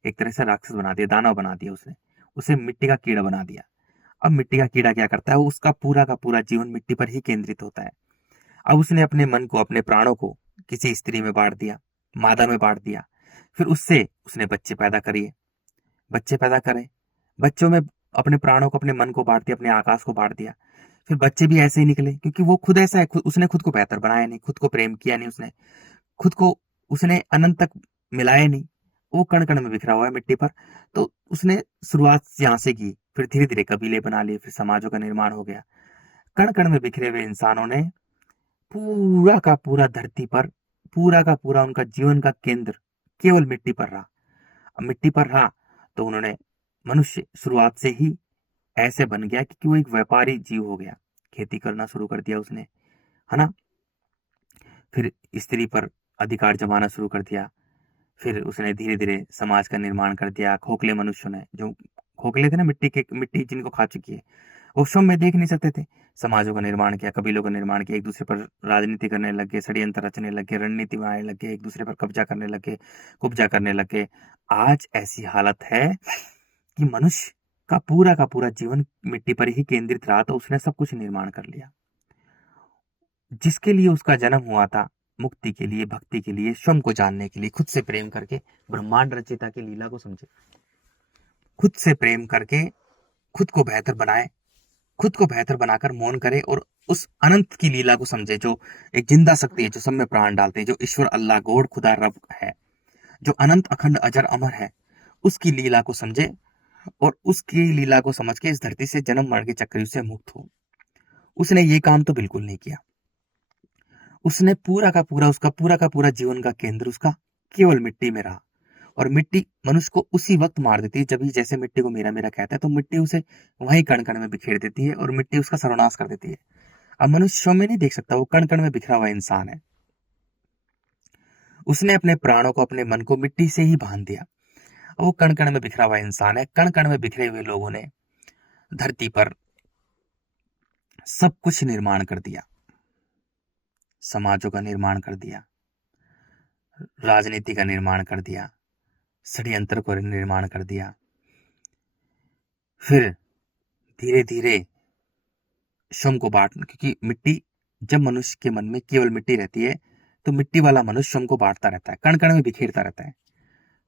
एक तरह से राक्षस बना दिया, दानव बना दिया, उसने उसे मिट्टी का कीड़ा बना दिया। अब मिट्टी का कीड़ा क्या करता है? उसका पूरा का पूरा जीवन मिट्टी पर ही केंद्रित होता है। अब उसने अपने मन को, अपने प्राणों को किसी स्त्री में बांट दिया, मादा में बांट दिया। फिर उससे उसने बच्चे पैदा करिए, बच्चे पैदा करे, बच्चों में अपने प्राणों को, अपने मन को बांट दिया, अपने आकाश को बांट दिया। फिर बच्चे भी ऐसे ही निकले, क्योंकि वो खुद ऐसा है, उसने खुद को बेहतर बनाया नहीं, खुद को प्रेम किया नहीं, उसने खुद को उसने अनंत तक मिलाया नहीं। वो कण कण में बिखरा हुआ है मिट्टी पर। तो उसने शुरुआत यहाँ से की, फिर धीरे धीरे कबीले बना लिए, फिर समाजों का निर्माण हो गया। कण कण में बिखरे हुए इंसानों ने पूरा का पूरा धरती पर, पूरा का पूरा उनका जीवन का केंद्र केवल मिट्टी पर रहा। अब मिट्टी पर रहा तो उन्होंने, मनुष्य शुरुआत से ही ऐसे बन गया कि वो एक व्यापारी जीव हो गया। खेती करना शुरू कर दिया उसने, है ना? फिर स्त्री पर अधिकार जमाना शुरू कर दिया। फिर उसने धीरे धीरे समाज का निर्माण कर दिया। खोखले मनुष्यों ने, जो खोखले थे ना, मिट्टी जिनको खा चुकी है, वो स्वयं में देख नहीं सकते थे, समाजों का निर्माण किया, कबीलों का निर्माण किया, एक दूसरे पर राजनीति करने लग गए, षड्यंत्र रचने लग गए, रणनीति बनाने लग गए, एक दूसरे पर कब्जा करने लग गए, कुब्जा करने लग गए। आज ऐसी हालत है कि मनुष्य का पूरा जीवन मिट्टी पर ही केंद्रित रहा, तो उसने सब कुछ निर्माण कर लिया। जिसके लिए उसका जन्म हुआ था, मुक्ति के लिए, भक्ति के लिए, स्वयं को जानने के लिए, खुद से प्रेम करके ब्रह्मांड रचयिता की लीला को समझे, खुद से प्रेम करके खुद को बेहतर बनाए, खुद को बेहतर बनाकर मौन करे और उस अनंत की लीला को समझे, जो एक जिंदा शक्ति है, जो सब में प्राण डालते हैं, जो ईश्वर अल्लाह गॉड खुदा रब है, जो अनंत अखंड अजर अमर है, उसकी लीला को समझे और उसकी लीला को समझ के इस धरती से जन्म मरण के चक्र से मुक्त हो। उसने ये काम तो बिल्कुल नहीं किया। उसने उसका पूरा का पूरा जीवन का केंद्र उसका केवल मिट्टी में रहा। और मिट्टी मनुष्य को उसी वक्त मार देती है जब ही, जैसे मिट्टी को मेरा मेरा कहता है, तो मिट्टी उसे वहीं कण कण में बिखेर देती है और मिट्टी उसका सर्वनाश कर देती है। अब मनुष्य स्वयं में नहीं देख सकता, वो कण कण में बिखरा हुआ इंसान है। उसने अपने प्राणों को, अपने मन को मिट्टी से ही बांध दिया। वो कण कण में बिखरा हुआ इंसान है। कण कण में बिखरे हुए लोगों ने धरती पर सब कुछ निर्माण कर दिया, समाजों का निर्माण कर दिया, राजनीति का निर्माण कर दिया, षड्यंत्र को निर्माण कर दिया। फिर धीरे धीरे श्रम को बांट, क्योंकि मिट्टी, जब मनुष्य के मन में केवल मिट्टी रहती है तो मिट्टी वाला मनुष्य श्रम को बांटता रहता है, कण कण में बिखेरता रहता है।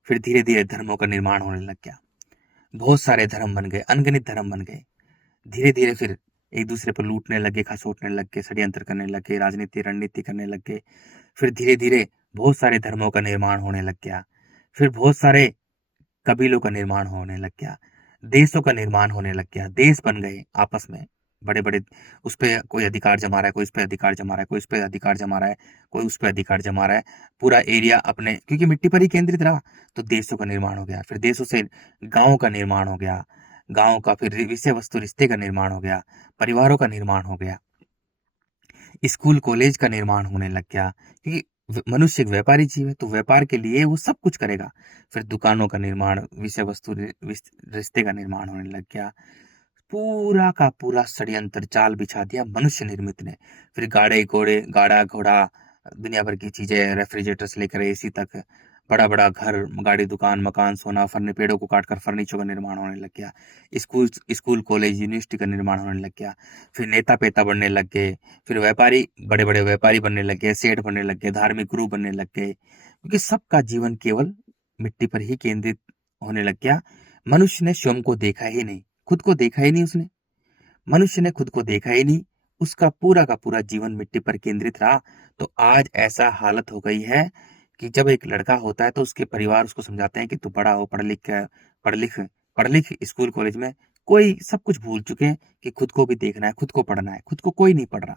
फिर धीरे धीरे धर्मों का निर्माण होने लग गया। बहुत सारे धर्म बन गए, अनगिनत धर्म बन गए। धीरे धीरे फिर एक दूसरे पर लूटने लगे, खसोटने लग गए, षड्यंत्र करने लग गए, राजनीति रणनीति करने लग गए। फिर धीरे धीरे बहुत सारे धर्मों का निर्माण होने लग गया। फिर बहुत सारे कबीलों का निर्माण होने लग गया, देशों का निर्माण होने लग गया, देश बन गए आपस में बड़े बड़े। उस पे कोई अधिकार जमा रहा है, कोई उस पे अधिकार जमा रहा है, कोई उस पे अधिकार जमा रहा है, कोई उस पे अधिकार जमा रहा है। पूरा एरिया अपने, क्योंकि मिट्टी पर ही केंद्रित रहा, तो देशों का निर्माण हो गया। फिर देशों से गांवों का निर्माण हो गया, गांव का फिर विषय वस्तु रिश्ते का निर्माण हो गया, परिवारों का निर्माण हो गया, स्कूल कॉलेज का निर्माण होने लग गया। क्योंकि मनुष्य एक व्यापारी जीव है, तो व्यापार के लिए वो सब कुछ करेगा। फिर दुकानों का निर्माण, विषय वस्तु रिश्ते का निर्माण होने लग गया। पूरा का पूरा षड्यंत्र जाल बिछा दिया मनुष्य निर्मित ने। फिर गाड़ा घोड़ा, दुनिया भर की चीजें, रेफ्रिजरेटर से लेकर एसी तक, बड़ा बड़ा घर, गाड़ी, दुकान, मकान, सोना, पेड़ों को काटकर फर्नीचर का निर्माण होने लग गया। स्कूल स्कूल कॉलेज यूनिवर्सिटी का निर्माण होने लग गया। फिर नेता पेता बनने लग गए। फिर व्यापारी, बड़े बड़े व्यापारी बनने लग गए, सेठ बनने लग गए, धार्मिक गुरु बनने लग गए, क्योंकि सबका जीवन केवल मिट्टी पर ही केंद्रित होने लग गया। मनुष्य ने स्वयं को देखा ही नहीं, खुद को देखा ही नहीं उसने। मनुष्य ने खुद को देखा ही नहीं, उसका पूरा का पूरा जीवन मिट्टी पर केंद्रित रहा। तो आज ऐसा हालत हो गई है कि जब एक लड़का होता है तो उसके परिवार उसको समझाते हैं कि तू बड़ा हो, पढ़ लिख पढ़ लिख स्कूल कॉलेज में। कोई सब कुछ भूल चुके हैं कि खुद को भी देखना है, खुद को पढ़ना है। खुद को कोई नहीं पढ़ रहा,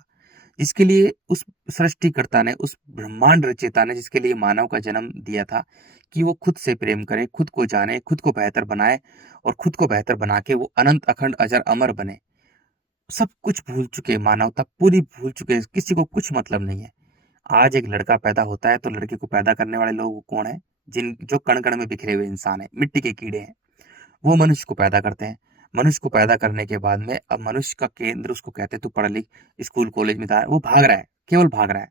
जिसके लिए उस सृष्टिकर्ता ने, उस ब्रह्मांड रचयिता ने जिसके लिए मानव का जन्म दिया था, कि वो खुद से प्रेम करे, खुद को जाने, खुद को बेहतर बनाए, और खुद को बेहतर बना के वो अनंत अखंड अजर अमर बने। सब कुछ भूल चुके, मानवता पूरी भूल चुके, किसी को कुछ मतलब नहीं है। आज एक लड़का पैदा होता है तो लड़के को पैदा करने वाले लोग कौन है? जिन जो कण कण में बिखरे हुए इंसान है, मिट्टी के कीड़े हैं, वो मनुष्य को पैदा करते हैं। मनुष्य को पैदा करने के बाद में अब मनुष्य का केंद्र उसको कहते हैं तू पढ़ लिख, स्कूल कॉलेज में था, वो भाग रहा है, केवल भाग रहा है।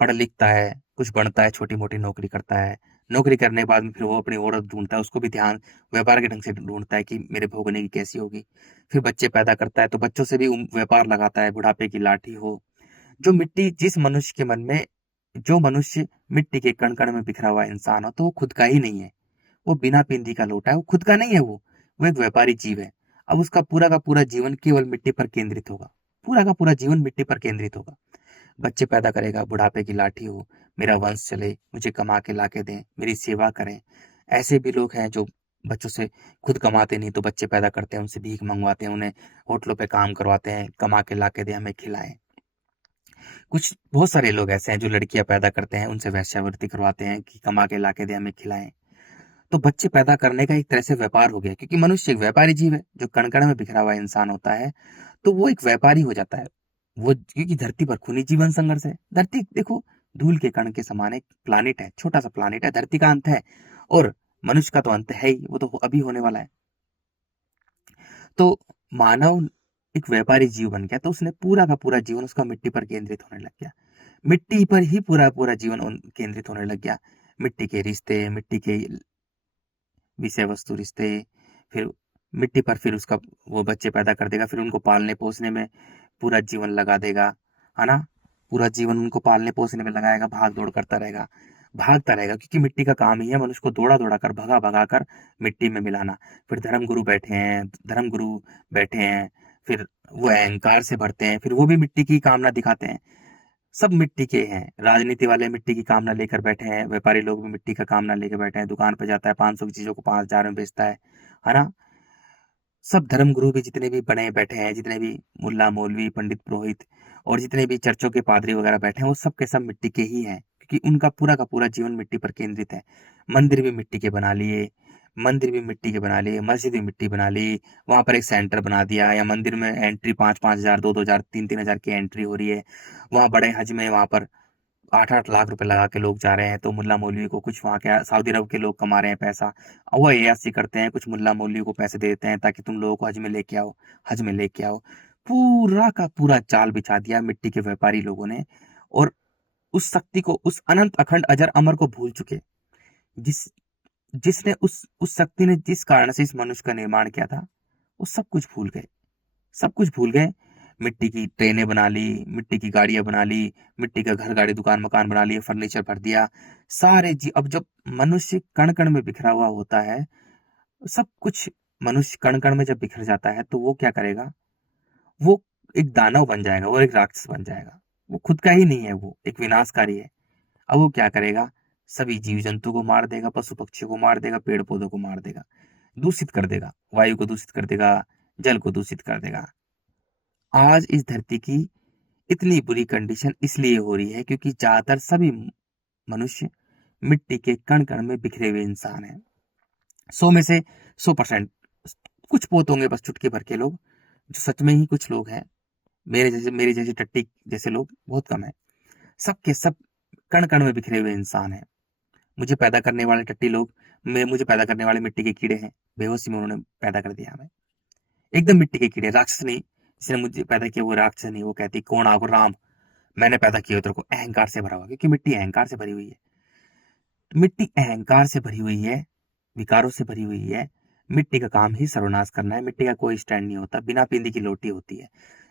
पढ़ लिखता है, कुछ बनता है, छोटी मोटी नौकरी करता है। नौकरी करने के बाद में फिर वो अपनी औरत ढूंढता है, उसको भी ध्यान व्यापार के ढंग से ढूंढता है कि मेरे भोगने की कैसी होगी। फिर बच्चे पैदा करता है तो बच्चों से भी व्यापार लगाता है, बुढ़ापे की लाठी हो। जो मिट्टी, जिस मनुष्य के मन में, जो मनुष्य मिट्टी के कण कण में बिखरा हुआ इंसान हो, तो वो खुद का ही नहीं है। वो बिना पिंडी का लोटा है, वो खुद का नहीं है। वो एक व्यापारी जीव है। अब उसका पूरा का पूरा जीवन केवल मिट्टी पर केंद्रित होगा, पूरा का पूरा जीवन मिट्टी पर केंद्रित होगा। बच्चे पैदा करेगा, बुढ़ापे की लाठी हो, मेरा वंश चले, मुझे कमा के लाके दें, मेरी सेवा करें। ऐसे भी लोग हैं जो बच्चों से, खुद कमाते नहीं तो बच्चे पैदा करते हैं, उनसे भीख मंगवाते हैं, उन्हें होटलों पे काम करवाते हैं, कमा के लाके दें, हमें खिलाएं। कुछ बहुत सारे लोग ऐसे हैं जो लड़कियां पैदा करते हैं, उनसे वेश्यावृत्ति करवाते हैं कि कमा के लाके दे, हमें खिलाएं। तो बच्चे पैदा करने का एक तरह से व्यापार हो गया, क्योंकि मनुष्य एक व्यापारी जीव है। जो कण कण में बिखरा हुआ इंसान होता है तो वो एक व्यापारी हो जाता है। वो, क्योंकि धरती पर खूनी जीवन संघर्ष है। धरती देखो, धूल के कण के समान एक प्लानिट है, छोटा सा प्लानिट है, धरती का अंत है, और मनुष्य का तो अंत है ही, वो तो अभी होने वाला है। तो मानव एक व्यापारी जीव बन गया, तो उसने पूरा का पूरा जीवन उसका मिट्टी पर केंद्रित होने लग गया। मिट्टी पर ही पूरा पूरा जीवन केंद्रित होने लग गया। मिट्टी के रिश्ते, मिट्टी के विषय वस्तु रिश्ते, फिर मिट्टी पर फिर उसका, वो बच्चे पैदा कर देगा, फिर उनको पालने पोसने में पूरा जीवन लगा देगा, है ना? पूरा जीवन उनको पालने पोसने में लगाएगा, भाग दौड़ करता रहेगा, भागता रहेगा, क्योंकि मिट्टी का काम ही है मनुष्य को दौड़ा दौड़ा कर, भगा भगा कर मिट्टी में मिलाना। फिर धर्म गुरु बैठे हैं, फिर वो अहंकार से भरते हैं, फिर वो भी मिट्टी की कामना दिखाते हैं। सब मिट्टी के हैं, राजनीति वाले मिट्टी की कामना लेकर बैठे हैं, व्यापारी लोग भी मिट्टी का कामना लेकर बैठे हैं। दुकान पे जाता है, 500 की चीजों को 5,000 में बेचता है ना? सब धर्म गुरु भी जितने भी बने बैठे हैं, जितने भी मुल्ला मौलवी पंडित पुरोहित और जितने भी चर्चों के पादरी वगैरह बैठे हैं, वो सब के सब मिट्टी के ही हैं, क्योंकि उनका पूरा का पूरा जीवन मिट्टी पर केंद्रित है। मंदिर भी मिट्टी के बना लिए, मंदिर भी मिट्टी के बना लिए, मस्जिद भी मिट्टी बना ली, वहां पर एक सेंटर बना दिया, या मंदिर में एंट्री 5-5 हजार, 2-2 हजार, 3-3 हजार की एंट्री हो रही है। वहां बड़े हज में वहां पर 8-8 लाख रुपए लगा के लोग जा रहे हैं, तो मुल्ला मौलवी को कुछ, वहां के सऊदी अरब के लोग कमा रहे हैं पैसा, और वो अय्याशी करते हैं, कुछ मुल्ला मौलवी को पैसे देते हैं ताकि तुम लोगों को हज में लेके आओ, हज में लेके आओ। पूरा का पूरा जाल बिछा दिया मिट्टी के व्यापारी लोगों ने। और उस शक्ति को, उस अनंत अखंड अजर अमर को भूल चुके, जिस जिसने उस शक्ति ने जिस कारण से इस मनुष्य का निर्माण किया था, वो सब कुछ भूल गए, सब कुछ भूल गए। मिट्टी की ट्रेनें बना ली, मिट्टी की गाड़ियां बना ली, मिट्टी का घर गाड़ी दुकान मकान बना लिए, फर्नीचर भर दिया। सारे जी अब जब मनुष्य कण कण में बिखरा हुआ होता है, सब कुछ मनुष्य कण कण में जब बिखर जाता है तो वो क्या करेगा, वो एक दानव बन जाएगा, वो एक राक्षस बन जाएगा। वो खुद का ही नहीं है, वो एक विनाशकारी है। अब वो क्या करेगा, सभी जीव जंतु को मार देगा, पशु पक्षियों को मार देगा, पेड़ पौधों को मार देगा, दूषित कर देगा, वायु को दूषित कर देगा, जल को दूषित कर देगा। आज इस धरती की इतनी बुरी कंडीशन इसलिए हो रही है क्योंकि ज्यादातर सभी मनुष्य मिट्टी के कण कण में बिखरे हुए इंसान हैं। 100 में से 100%, कुछ बहुत होंगे बस चुटकी भर के लोग जो सच में ही कुछ लोग हैं, मेरे जैसे टट्टी जैसे लोग बहुत कम है। सब के सब कण कण में बिखरे हुए इंसान हैं। मुझे पैदा करने वाले टट्टी लोग, मैं मुझे पैदा करने वाले मिट्टी के कीड़े हैं। बेहोशी में उन्होंने पैदा कर दिया हमें, एकदम मिट्टी के कीड़े, राक्षस नहीं। जिसने मुझे पैदा किया वो राक्षस नहीं। वो कहती कौन आगो राम, मैंने पैदा किया तेरे को, अहंकार से भरा हुआ, क्योंकि मिट्टी अहंकार से भरी हुई है। मिट्टी अहंकार से भरी हुई है, विकारों से भरी हुई है। मिट्टी का काम ही सर्वनाश करना है। मिट्टी का कोई स्टैंड नहीं होता, बिना पिंडी की लोटी होती है।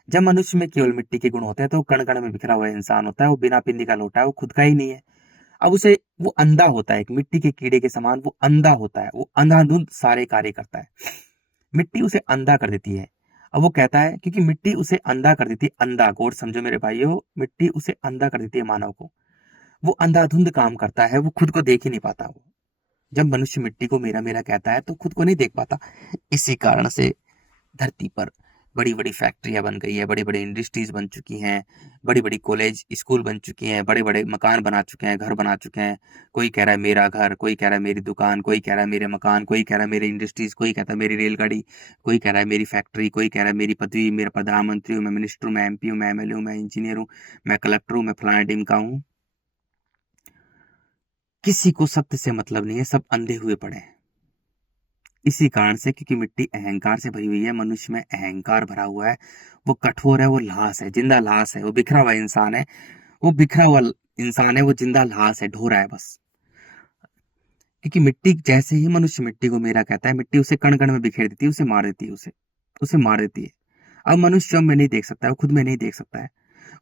जब मनुष्य में केवल मिट्टी के गुण होते हैं तो वो कण कण में बिखरा हुआ इंसान होता है। वो बिना पिंडी का लोटा है, वो खुद का ही नहीं है। अब उसे वो अंधा होता है, एक मिट्टी के कीड़े के समान वो अंधा होता है। वो अंधाधुंध सारे कार्य करता है। मिट्टी उसे अंधा कर देती है। अब वो कहता है क्योंकि मिट्टी उसे अंधा कर देती है, अंधा, गौर समझो मेरे भाइयों, मिट्टी उसे अंधा कर देती है मानव को। वो अंधाधुंध काम करता है, वो खुद को देख ही नहीं पाता। वो जब मनुष्य मिट्टी को मेरा मेरा कहता है तो खुद को नहीं देख पाता। इसी कारण से धरती पर बड़ी बड़ी फैक्ट्रियां बन गई है, बड़ी बड़ी इंडस्ट्रीज बन चुकी हैं, बड़ी बड़ी कॉलेज स्कूल बन चुकी हैं, बड़े बड़े मकान बना चुके हैं, घर बना चुके हैं। कोई कह रहा है मेरा घर, कोई कह रहा है मेरी दुकान, कोई कह रहा है मेरे मकान, कोई कह रहा है मेरी इंडस्ट्रीज, कोई कहता है मेरी रेलगाड़ी, कोई कह रहा है मेरी फैक्ट्री, कोई कह रहा है मेरी पदवी, मेरा प्रधानमंत्री हूँ, मैं मिनिस्टर हूँ, मैं MP हूँ, मैं MLA हूँ, मैं इंजीनियर हूँ, मैं कलेक्टर हूँ, मैं फलाना टीम का हूँ। किसी को सत्य से मतलब नहीं है, सब अंधे हुए पड़े हैं। इसी कारण से, क्योंकि मिट्टी अहंकार से भरी हुई है, मनुष्य में अहंकार भरा हुआ है। वो कठोर है, वो लाश है, जिंदा लाश है, वो बिखरा हुआ इंसान है। वो बिखरा हुआ इंसान है, वो जिंदा लाश है, ढोरा है बस। क्योंकि मिट्टी, जैसे ही मनुष्य मिट्टी को मेरा कहता है, मिट्टी उसे कण कण में बिखेर देती है, उसे मार देती है, उसे उसे मार देती है। अब मनुष्य में नहीं देख सकता है, वो खुद में नहीं देख सकता है।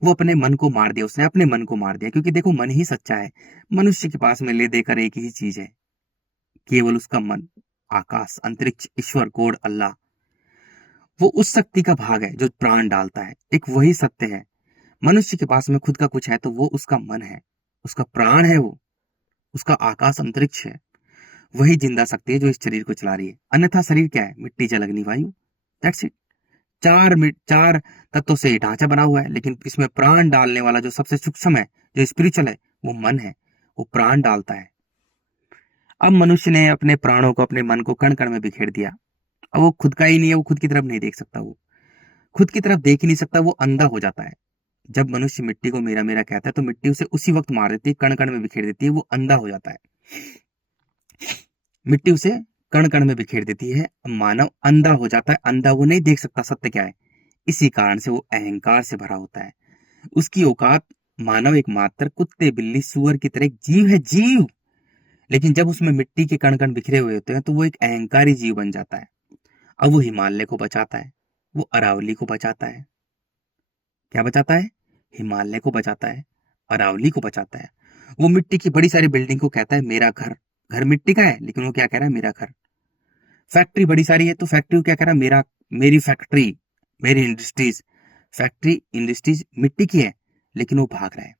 वो अपने मन को मार दिया, उसने अपने मन को मार दिया, क्योंकि देखो मन ही सच्चा है। मनुष्य के पास में ले देकर एक ही चीज है, केवल उसका मन। आकाश, अंतरिक्ष, ईश्वर, गॉड, अल्लाह, वो उस शक्ति का भाग है जो प्राण डालता है। एक वही सत्य है। मनुष्य के पास में खुद का कुछ है तो वो उसका मन है, उसका प्राण है, वो उसका आकाश अंतरिक्ष है। वही जिंदा शक्ति है जो इस शरीर को चला रही है। अन्यथा शरीर क्या है, मिट्टी, जल, अग्नि, वायु, दैट्स इट। चार तत्वों से ये ढांचा बना हुआ है, लेकिन इसमें प्राण डालने वाला जो सबसे सूक्ष्म है, जो स्पिरिचुअल है, वो मन है। वो प्राण डालता है। अब मनुष्य ने अपने प्राणों को, अपने मन को कण कण में बिखेर दिया। अब वो खुद का ही नहीं है, वो खुद की तरफ नहीं देख सकता, वो खुद की तरफ देख ही नहीं सकता, वो अंधा हो जाता है। जब मनुष्य मिट्टी को मेरा मेरा कहता है तो मिट्टी उसे उसी वक्त मार देती है, कण कण में बिखेर देती है, वो अंधा हो जाता है। मिट्टी उसे कण कण में बिखेर देती है, मानव अंधा हो जाता है। अंधा, वो नहीं देख सकता सत्य क्या है। इसी कारण से वो अहंकार से भरा होता है। उसकी औकात, मानव एकमात्र कुत्ते बिल्ली सूअर की तरह एक जीव है, जीव। लेकिन जब उसमें मिट्टी के कण कण बिखरे हुए होते हैं तो वो एक अहंकारी जीव बन जाता है। अब वो हिमालय को बचाता है, वो अरावली को बचाता है। क्या बचाता है? हिमालय को बचाता है, अरावली को बचाता है। वो मिट्टी की बड़ी सारी बिल्डिंग को कहता है मेरा घर। घर मिट्टी का है, लेकिन वो क्या कह रहा है, मेरा घर। फैक्ट्री बड़ी सारी है तो फैक्ट्री को क्या कह रहा है, मेरा, मेरी फैक्ट्री, मेरी इंडस्ट्रीज। फैक्ट्री इंडस्ट्रीज मिट्टी की है, लेकिन वो भाग रहा है।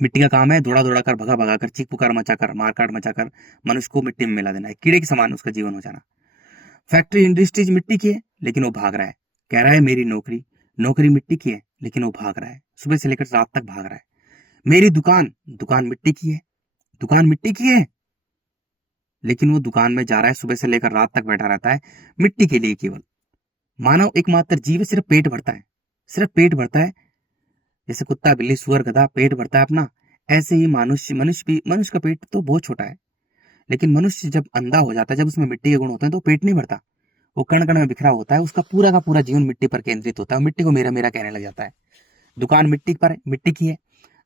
मिट्टी का काम है दौड़ा दौड़ा कर, भगा भगा कर, चीख पुकार मचाकर, मारकाट मचाकर मनुष्य को मिट्टी में मिला देना है, कीड़े के समान उसका जीवन हो जाना। फैक्ट्री इंडस्ट्रीज मिट्टी की है, लेकिन वो भाग रहा है। कह रहा है मेरी नौकरी, नौकरी मिट्टी की है, लेकिन वो भाग रहा है, सुबह से लेकर रात तक भाग रहा है। मेरी दुकान, दुकान मिट्टी की है, दुकान मिट्टी की है, लेकिन वो दुकान में जा रहा है, सुबह से लेकर रात तक बैठा रहता है, मिट्टी के लिए केवल। मानव एकमात्र जीव है, सिर्फ पेट भरता है, सिर्फ पेट भरता है। जैसे कुत्ता बिल्ली सूअर गधा पेट भरता है अपना, ऐसे ही मनुष्य भी, मनुष्य का पेट तो बहुत छोटा है। लेकिन मनुष्य जब अंधा हो जाता है, जब उसमें मिट्टी के गुण होते हैं तो पेट नहीं भरता, वो कण कण में बिखरा होता है। उसका पूरा का पूरा जीवन मिट्टी पर केंद्रित होता है, मिट्टी को मेरा मेरा कहने लग जाता है। दुकान मिट्टी पर है, मिट्टी की है,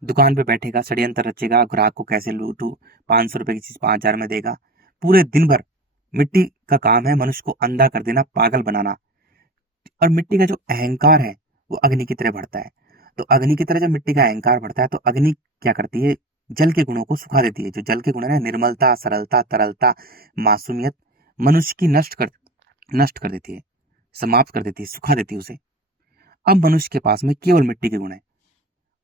दुकान पे बैठेगा, षड्यंत्र रचेगा, ग्राहक को कैसे लूटू, 500 रुपए की चीज 5,000 में देगा। पूरे दिन भर मिट्टी का काम है मनुष्य को अंधा कर देना, पागल बनाना। और मिट्टी का जो अहंकार है वो अग्नि की तरह बढ़ता है। तो अग्नि की तरह जब मिट्टी का अहंकार बढ़ता है तो अग्नि क्या करती है, जल के गुणों को सुखा देती है। जो जल के गुण है ना, निर्मलता, सरलता, तरलता, मासूमियत, मनुष्य की नष्ट कर देती है, समाप्त कर देती है, सुखा देती है उसे। अब मनुष्य के पास में केवल मिट्टी के गुण है।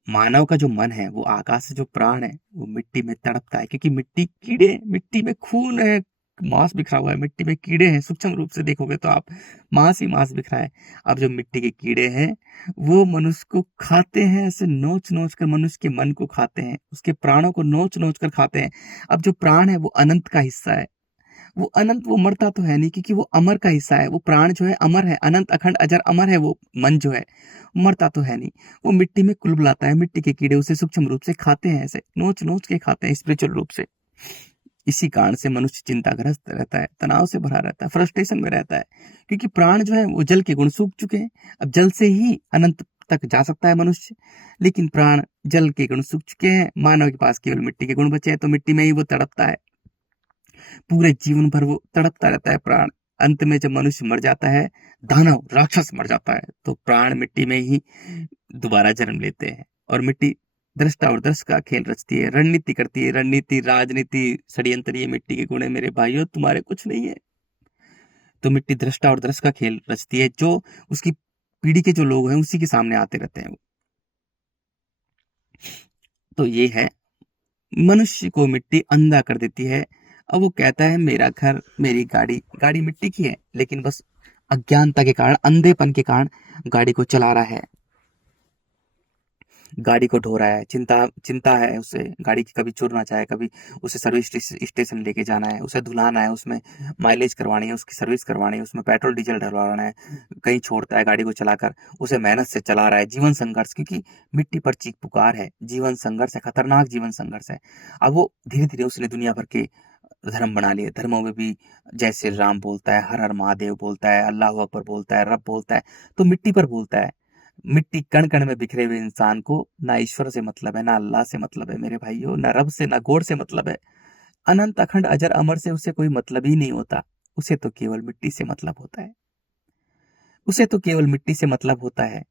मानव का जो मन है, वो आकाश से जो प्राण है, वो मिट्टी में तड़पता है, क्योंकि मिट्टी कीड़े, मिट्टी में खून है, मांस बिखरा हुआ है, मिट्टी में कीड़े हैं, सूक्ष्म रूप से देखोगे तो आप मांस ही मांस बिखरा है। अब जो मिट्टी के कीड़े हैं, वो मनुष्य को खाते हैं, ऐसे नोच नोच कर मनुष्य के मन को खाते हैं, उसके प्राणों को नोच नोच कर खाते हैं। अब जो प्राण है वो अनंत का हिस्सा है, वो अनंत, वो मरता तो है नहीं, क्योंकि वो अमर का हिस्सा है। वो प्राण जो है अमर है, अनंत अखंड अजर अमर है। वो मन जो है मरता तो है नहीं, वो मिट्टी में कुलबुलाता है। मिट्टी के कीड़े उसे सूक्ष्म रूप से खाते हैं, ऐसे नोच नोच के खाते हैं स्पिरिचुअल रूप से। इसी कारण से मनुष्य चिंताग्रस्त रहता है, तनाव से भरा रहता है, फ्रस्ट्रेशन में रहता है, क्योंकि प्राण जो है वो जल के गुण सूख चुके हैं। अब जल से ही अनंत तक जा सकता है मनुष्य, लेकिन प्राण जल के गुण सूख चुके हैं। मानव के पास केवल मिट्टी के गुण बचे हैं, तो मिट्टी में ही वो तड़पता है, पूरे जीवन भर वो तड़पता रहता है प्राण। अंत में जब मनुष्य मर जाता है, दानव राक्षस मर जाता है, तो प्राण मिट्टी में ही दोबारा जन्म लेते हैं, और मिट्टी दृष्टा और दर्श का खेल रचती है, रणनीति करती है, रणनीति, राजनीति, षड्यंत्र, ये मिट्टी के गुण है मेरे भाइयों, तुम्हारे कुछ नहीं है। तो मिट्टी दृष्टा और दर्श का खेल रचती है, जो उसकी पीढ़ी के जो लोग हैं उसी के सामने आते रहते हैं वो। तो ये है, मनुष्य को मिट्टी अंधा कर देती है। अब वो कहता है मेरा घर, मेरी गाड़ी, गाड़ी मिट्टी की है, लेकिन बस अज्ञानता के कारण, अंधेपन के कारण गाड़ी को चला रहा है, गाड़ी को ढो रहा है। चिंता चिंता है उसे, गाड़ी की कभी चुर ना जाए, कभी उसे सर्विस स्टेशन लेके जाना है, उसे धुलाना है, उसमें माइलेज करवानी है, उसकी सर्विस करवानी है, उसमें पेट्रोल डीजल डलवाना है। कहीं छोड़ता है गाड़ी को चलाकर, उसे मेहनत से चला रहा है। जीवन संघर्ष, क्योंकि मिट्टी पर चीख पुकार है, जीवन संघर्ष है, खतरनाक जीवन संघर्ष है। अब वो धीरे धीरे उसने दुनिया भर के धर्म बना लिए। धर्मों में भी जय श्री राम बोलता है, हर हर महादेव बोलता है, अल्लाह अकबर बोलता है, रब बोलता है, तो मिट्टी पर बोलता है। मिट्टी कण कण में बिखरे हुए इंसान को ना ईश्वर से मतलब है, ना अल्लाह से मतलब है मेरे भाइयों, ना रब से, ना गॉड से मतलब है। अनंत अखंड अजर अमर से उसे कोई मतलब ही नहीं होता। उसे तो केवल मिट्टी से मतलब होता है, उसे तो केवल मिट्टी से मतलब होता है।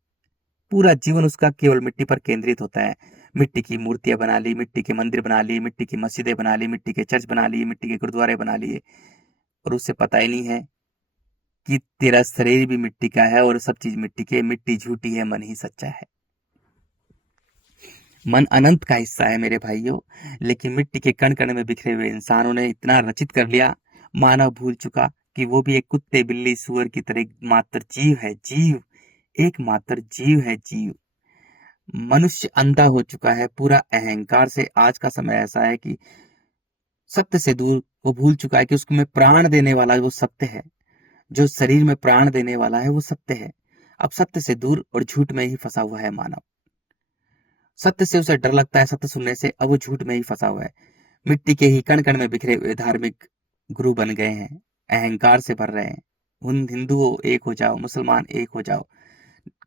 पूरा जीवन उसका केवल मिट्टी पर केंद्रित होता है। मिट्टी की मूर्तियां बना ली, मिट्टी के मंदिर बना लिए, मिट्टी की मस्जिदें बना ली, मिट्टी के चर्च बना लिए, मिट्टी के गुरुद्वारे बना लिए, और उसे पता ही नहीं है कि तेरा शरीर भी मिट्टी का है, और सब चीज मिट्टी की है। मिट्टी झूठी है, मन ही सच्चा है। मन अनंत का हिस्सा है मेरे भाइयों, लेकिन मिट्टी के कण कण में बिखरे हुए इंसानों ने इतना रचित कर लिया, मानव भूल चुका कि वो भी एक कुत्ते, बिल्ली, सुअर की तरह मात्र जीव है, जीव, एकमात्र जीव है, जीव। मनुष्य अंधा हो चुका है पूरा अहंकार से। आज का समय ऐसा है कि सत्य से दूर वो भूल चुका है कि उसको में प्राण देने वाला वो सत्य है, जो शरीर में प्राण देने वाला है वो सत्य है। अब सत्य से दूर और झूठ में ही फंसा हुआ है मानव। सत्य से उसे डर लगता है, सत्य सुनने से, अब वो झूठ में ही फंसा हुआ है। मिट्टी के ही कण कण में बिखरे हुए धार्मिक गुरु बन गए हैं, अहंकार से भर रहे हैं। उन हिंदुओं एक हो जाओ, मुसलमान एक हो जाओ,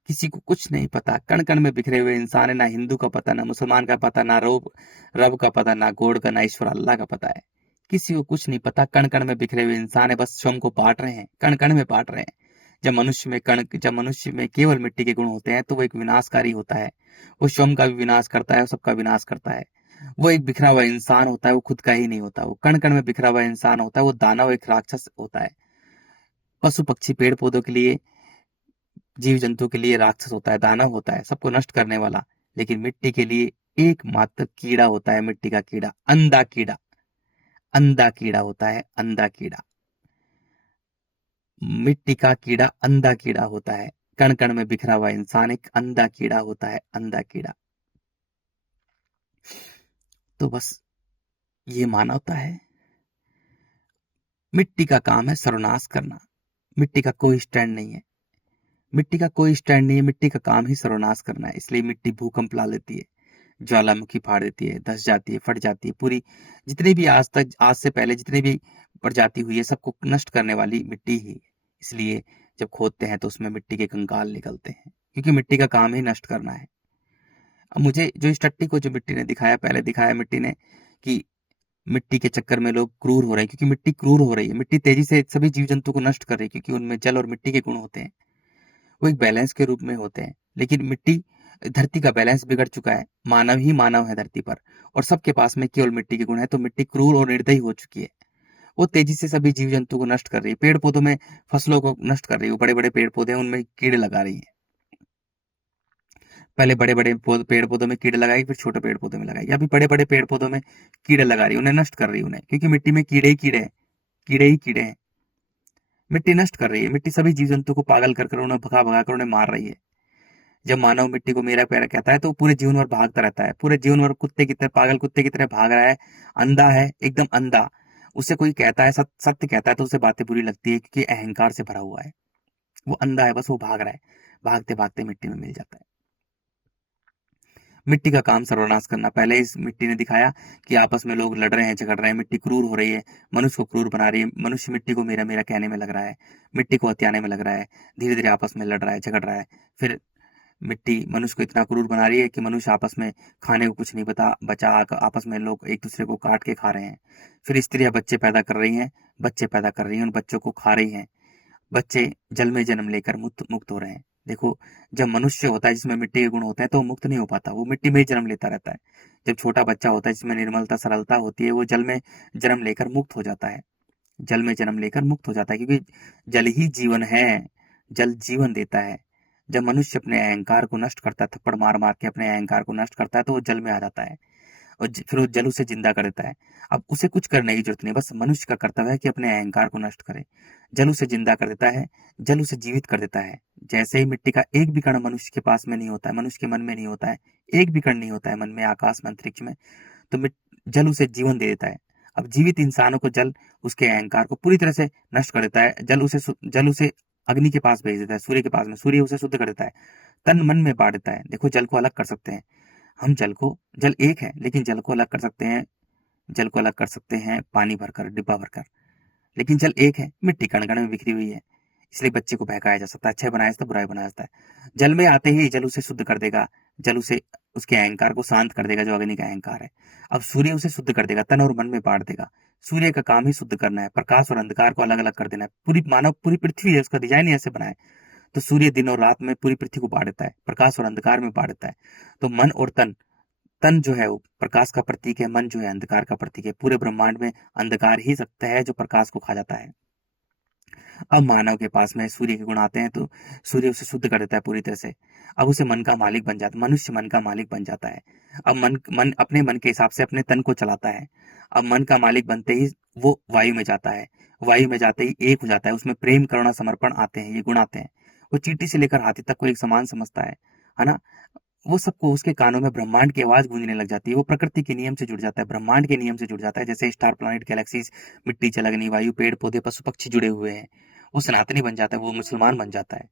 किसी को कुछ नहीं पता। कण कण में बिखरे हुए इंसान है, ना हिंदू का पता, ना मुसलमान का पता, ना रब का पता, ना गॉड का, ना ईश्वर अल्लाह का पता है। किसी को कुछ नहीं पता। कण कण में बिखरे हुए इंसान है, बस स्वयं को बांट रहे हैं, कण कण में बांट रहे हैं। जब मनुष्य में केवल मिट्टी के गुण होते हैं तो वो एक विनाशकारी होता है। वो स्वयं का भी विनाश करता है और सबका विनाश करता है। वो एक बिखरा हुआ इंसान होता है, वो खुद का ही नहीं होता। वो कण कण में बिखरा हुआ इंसान होता है, वो दानव, एक राक्षस होता है। पशु पक्षी पेड़ पौधों के लिए, जीव जंतु के लिए राक्षस होता है, दानव होता है, सबको नष्ट करने वाला। लेकिन मिट्टी के लिए एकमात्र कीड़ा होता है, मिट्टी का कीड़ा, अंधा कीड़ा, अंधा कीड़ा होता है, अंधा कीड़ा। मिट्टी का कीड़ा अंधा कीड़ा होता है। कण कण में बिखरा हुआ इंसान एक अंधा कीड़ा होता है, अंधा कीड़ा। तो बस ये मानवता है। मिट्टी का काम है सर्वनाश करना। मिट्टी का कोई स्टैंड नहीं है, मिट्टी का कोई स्टैंड नहीं है। मिट्टी का काम ही सर्वनाश करना है। इसलिए मिट्टी भूकंप ला लेती है, ज्वालामुखी फाड़ देती है, धस जाती है, फट जाती है। पूरी जितनी भी आज से पहले जितनी भी प्रजाति हुई है, सबको नष्ट करने वाली मिट्टी ही है। इसलिए जब खोदते हैं तो उसमें मिट्टी के कंकाल निकलते हैं, क्योंकि मिट्टी का काम ही नष्ट करना है। अब मुझे जो इस टट्टी को जो मिट्टी ने दिखाया, पहले दिखाया मिट्टी ने कि मिट्टी के चक्कर में लोग क्रूर हो रहे हैं, क्योंकि मिट्टी क्रूर हो रही है। मिट्टी तेजी से सभी जीव जंतु को नष्ट कर रही है, क्योंकि उनमें जल और मिट्टी के गुण होते हैं। वो एक बैलेंस के रूप में होते हैं। लेकिन मिट्टी, धरती का बैलेंस बिगड़ चुका है, मानव ही मानव है धरती पर, और सबके पास में केवल मिट्टी के गुण है। तो मिट्टी क्रूर और निर्दयी हो चुकी है। वो तेजी से सभी जीव जंतु को नष्ट कर रही है, पेड़ पौधों में फसलों को नष्ट कर रही है। वो बड़े बड़े पेड़ पौधे हैं, उनमें कीड़े लगा रही है। पहले बड़े बड़े पेड़ पौधों में कीड़े लगाएगी, फिर छोटे पेड़ पौधों में लगाएगी। अभी बड़े बड़े पेड़ पौधों में कीड़े लगा रही है, उन्हें नष्ट कर रही है उन्हें, क्योंकि मिट्टी में कीड़े ही कीड़े हैं, कीड़े ही कीड़े हैं। मिट्टी नष्ट कर रही है, मिट्टी सभी जीव जंतु को पागल कर कर उन्हें भगा भगा कर उन्हें मार रही है। जब मानव मिट्टी को मेरा प्यारा कहता है तो वो पूरे जीवन भर भागता रहता है, पूरे जीवन भर कुत्ते की तरह, पागल कुत्ते की तरह भाग रहा है। अंधा है, एकदम अंधा। उसे कोई कहता है सत्य कहता है तो उसे बातें बुरी लगती है, क्योंकि अहंकार से भरा हुआ है। वो अंधा है, बस वो भाग रहा है, भागते भागते मिट्टी में मिल जाता है। मिट्टी का काम सर्वनाश करना। पहले इस मिट्टी ने दिखाया कि आपस में लोग लड़ रहे हैं, झगड़ रहे हैं, मिट्टी क्रूर हो रही है, मनुष्य को क्रूर बना रही है, मनुष्य मिट्टी को मेरा मेरा कहने में लग रहा है, मिट्टी को हत्याने में लग रहा है, धीरे धीरे आपस में लड़ रहा है, झगड़ रहा है। फिर मिट्टी मनुष्य को इतना क्रूर बना रही है कि मनुष्य आपस में खाने को कुछ नहीं बचा, आपस में लोग एक दूसरे को काट के खा रहे हैं। फिर स्त्रियां बच्चे पैदा कर रही हैं, बच्चे पैदा कर रही हैं, उन बच्चों को खा रही हैं। बच्चे जल में जन्म लेकर मुक्त मुक्त हो रहे हैं। देखो, जब मनुष्य होता है जिसमें मिट्टी के गुण होते हैं तो वो मुक्त नहीं हो पाता, वो मिट्टी में ही जन्म लेता रहता है। जब छोटा बच्चा होता है जिसमें निर्मलता सरलता होती है, वो जल में जन्म लेकर मुक्त हो जाता है। जल में जन्म लेकर मुक्त हो जाता है, क्योंकि जल ही जीवन है, जल जीवन देता है। जब मनुष्य अपने अहंकार को नष्ट करता है, थप्पड़ मार मार के अपने अहंकार को नष्ट करता है, तो वो जल में आ जाता है, और फिर वो जल उसे जिंदा कर देता है। अब उसे कुछ करने की जरूरत नहीं, बस मनुष्य का कर्तव्य है कि अपने अहंकार को नष्ट करे। जल उसे जिंदा कर देता है, जल उसे जीवित कर देता है। जैसे ही मिट्टी का एक भी कण मनुष्य के पास में नहीं होता है, मनुष्य के मन में नहीं होता है, एक भी कण नहीं होता है मन में, आकाश में, अंतरिक्ष में, तो जल उसे जीवन दे देता है। अब जीवित इंसानों को जल उसके अहंकार को पूरी तरह से नष्ट कर देता है। जल उसे अग्नि के पास भेज देता है, सूर्य के पास में, सूर्य उसे शुद्ध कर देता है, तन मन में बांट देता है। देखो, जल को अलग कर सकते हैं हम, जल एक है, लेकिन जल को अलग कर सकते हैं, जल को अलग कर सकते हैं पानी भरकर, डिब्बा भरकर। लेकिन जल एक है, मिट्टी कण कण में बिखरी हुई है। इसलिए बच्चे को बहकाया जा सकता है, अच्छा बनाया जाता है, बुराई बनाया जाता है। जल में आते ही जल उसे शुद्ध कर देगा, जल उसे उसके अहंकार को शांत कर देगा, जो अग्नि का अहंकार है। अब सूर्य उसे शुद्ध कर देगा, तन और मन में बांट देगा। सूर्य का काम ही शुद्ध करना है, प्रकाश और अंधकार को अलग अलग कर देना है। पूरी पृथ्वी है, उसका डिजाइन ही ऐसे बना है। तो सूर्य दिन और रात में पूरी पृथ्वी को बांट देता है, प्रकाश और अंधकार में बांट देता है। तो मन और तन, तन जो है वो प्रकाश का प्रतीक है, मन जो है अंधकार का प्रतीक है। पूरे ब्रह्मांड में अंधकार ही सत्य है जो प्रकाश को खा जाता है। अब मानव के पास में सूर्य के गुण आते हैं, तो सूर्य उसे शुद्ध कर देता है पूरी तरह से। अब उसे मन का मालिक बन जाता है, मनुष्य मन का मालिक बन जाता है। अब मन मन अपने मन के हिसाब से अपने तन को चलाता है। अब मन का मालिक बनते ही वो वायु में जाता है, वायु में जाते ही एक हो जाता है, उसमें प्रेम करुणा समर्पण आते हैं, ये गुण आते हैं। वो चींटी से लेकर हाथी तक को एक समान समझता है ना। वो सबको, उसके कानों में ब्रह्मांड की आवाज गूंजने लग जाती है, वो प्रकृति के नियम से जुड़ जाता है, ब्रह्मांड के नियम से जुड़ जाता है। जैसे स्टार, प्लैनेट, गैलेक्सीज, मिट्टी, जल, अग्नि, वायु, पेड़ पौधे, पशु पक्षी जुड़े हुए हैं। वो सनातनी बन जाता है, वो मुसलमान बन जाता है।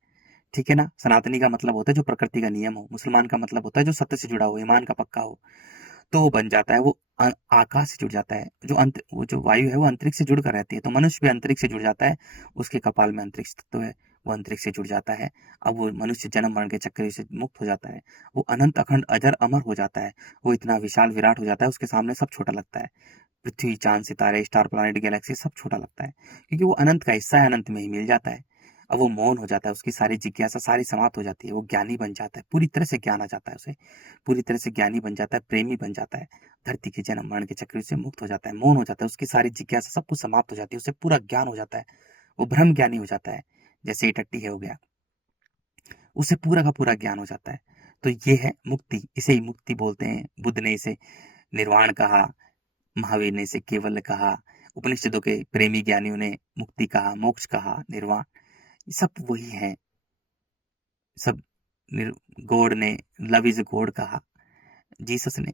ठीक है ना। सनातनी का मतलब होता है जो प्रकृति का नियम हो, मुसलमान का मतलब होता है जो सत्य से जुड़ा हो, ईमान का पक्का हो। तो वो बन जाता है, वो आकाश से जुड़ जाता है। वो जो वायु है वो अंतरिक्ष से जुड़कर रहती है, तो मनुष्य भी अंतरिक्ष से जुड़ जाता है। उसके कपाल में अंतरिक्ष तत्व है, वो अंतरिक्ष से जुड़ जाता है। अब वो मनुष्य जन्म मरण के चक्कर से मुक्त हो जाता है, वो अनंत अखंड अजर अमर हो जाता है। वो इतना विशाल विराट हो जाता है, उसके सामने सब छोटा लगता है। पृथ्वी, चांद, सितारे, स्टार, प्लैनेट, गैलेक्सी सब छोटा लगता है, क्योंकि वो अनंत का हिस्सा है, अनंत में ही मिल जाता है। अब वो मौन हो जाता है, उसकी सारी जिज्ञासा सारी समाप्त हो जाती है, वो ज्ञानी बन जाता है, पूरी तरह से ज्ञान आ जाता है उसे, पूरी तरह से ज्ञानी बन जाता है, प्रेमी बन जाता है। धरती के जन्म मरण के चक्र से मुक्त हो जाता है, मौन हो जाता है, उसकी सारी जिज्ञासा सब कुछ समाप्त हो जाती है, उसे पूरा ज्ञान हो जाता है। वो ब्रह्म ज्ञानी हो जाता है, जैसे ये टट्टी है हो गया, उसे पूरा का पूरा ज्ञान हो जाता है। तो ये है मुक्ति, इसे ही मुक्ति बोलते हैं। बुद्ध ने इसे निर्वाण कहा, महावीर ने इसे केवल कहा, उपनिषदों के प्रेमी ज्ञानियों ने मुक्ति कहा, मोक्ष कहा, निर्वाण, ये सब वही है। सब गॉड ने लव इज गॉड कहा, जीसस ने,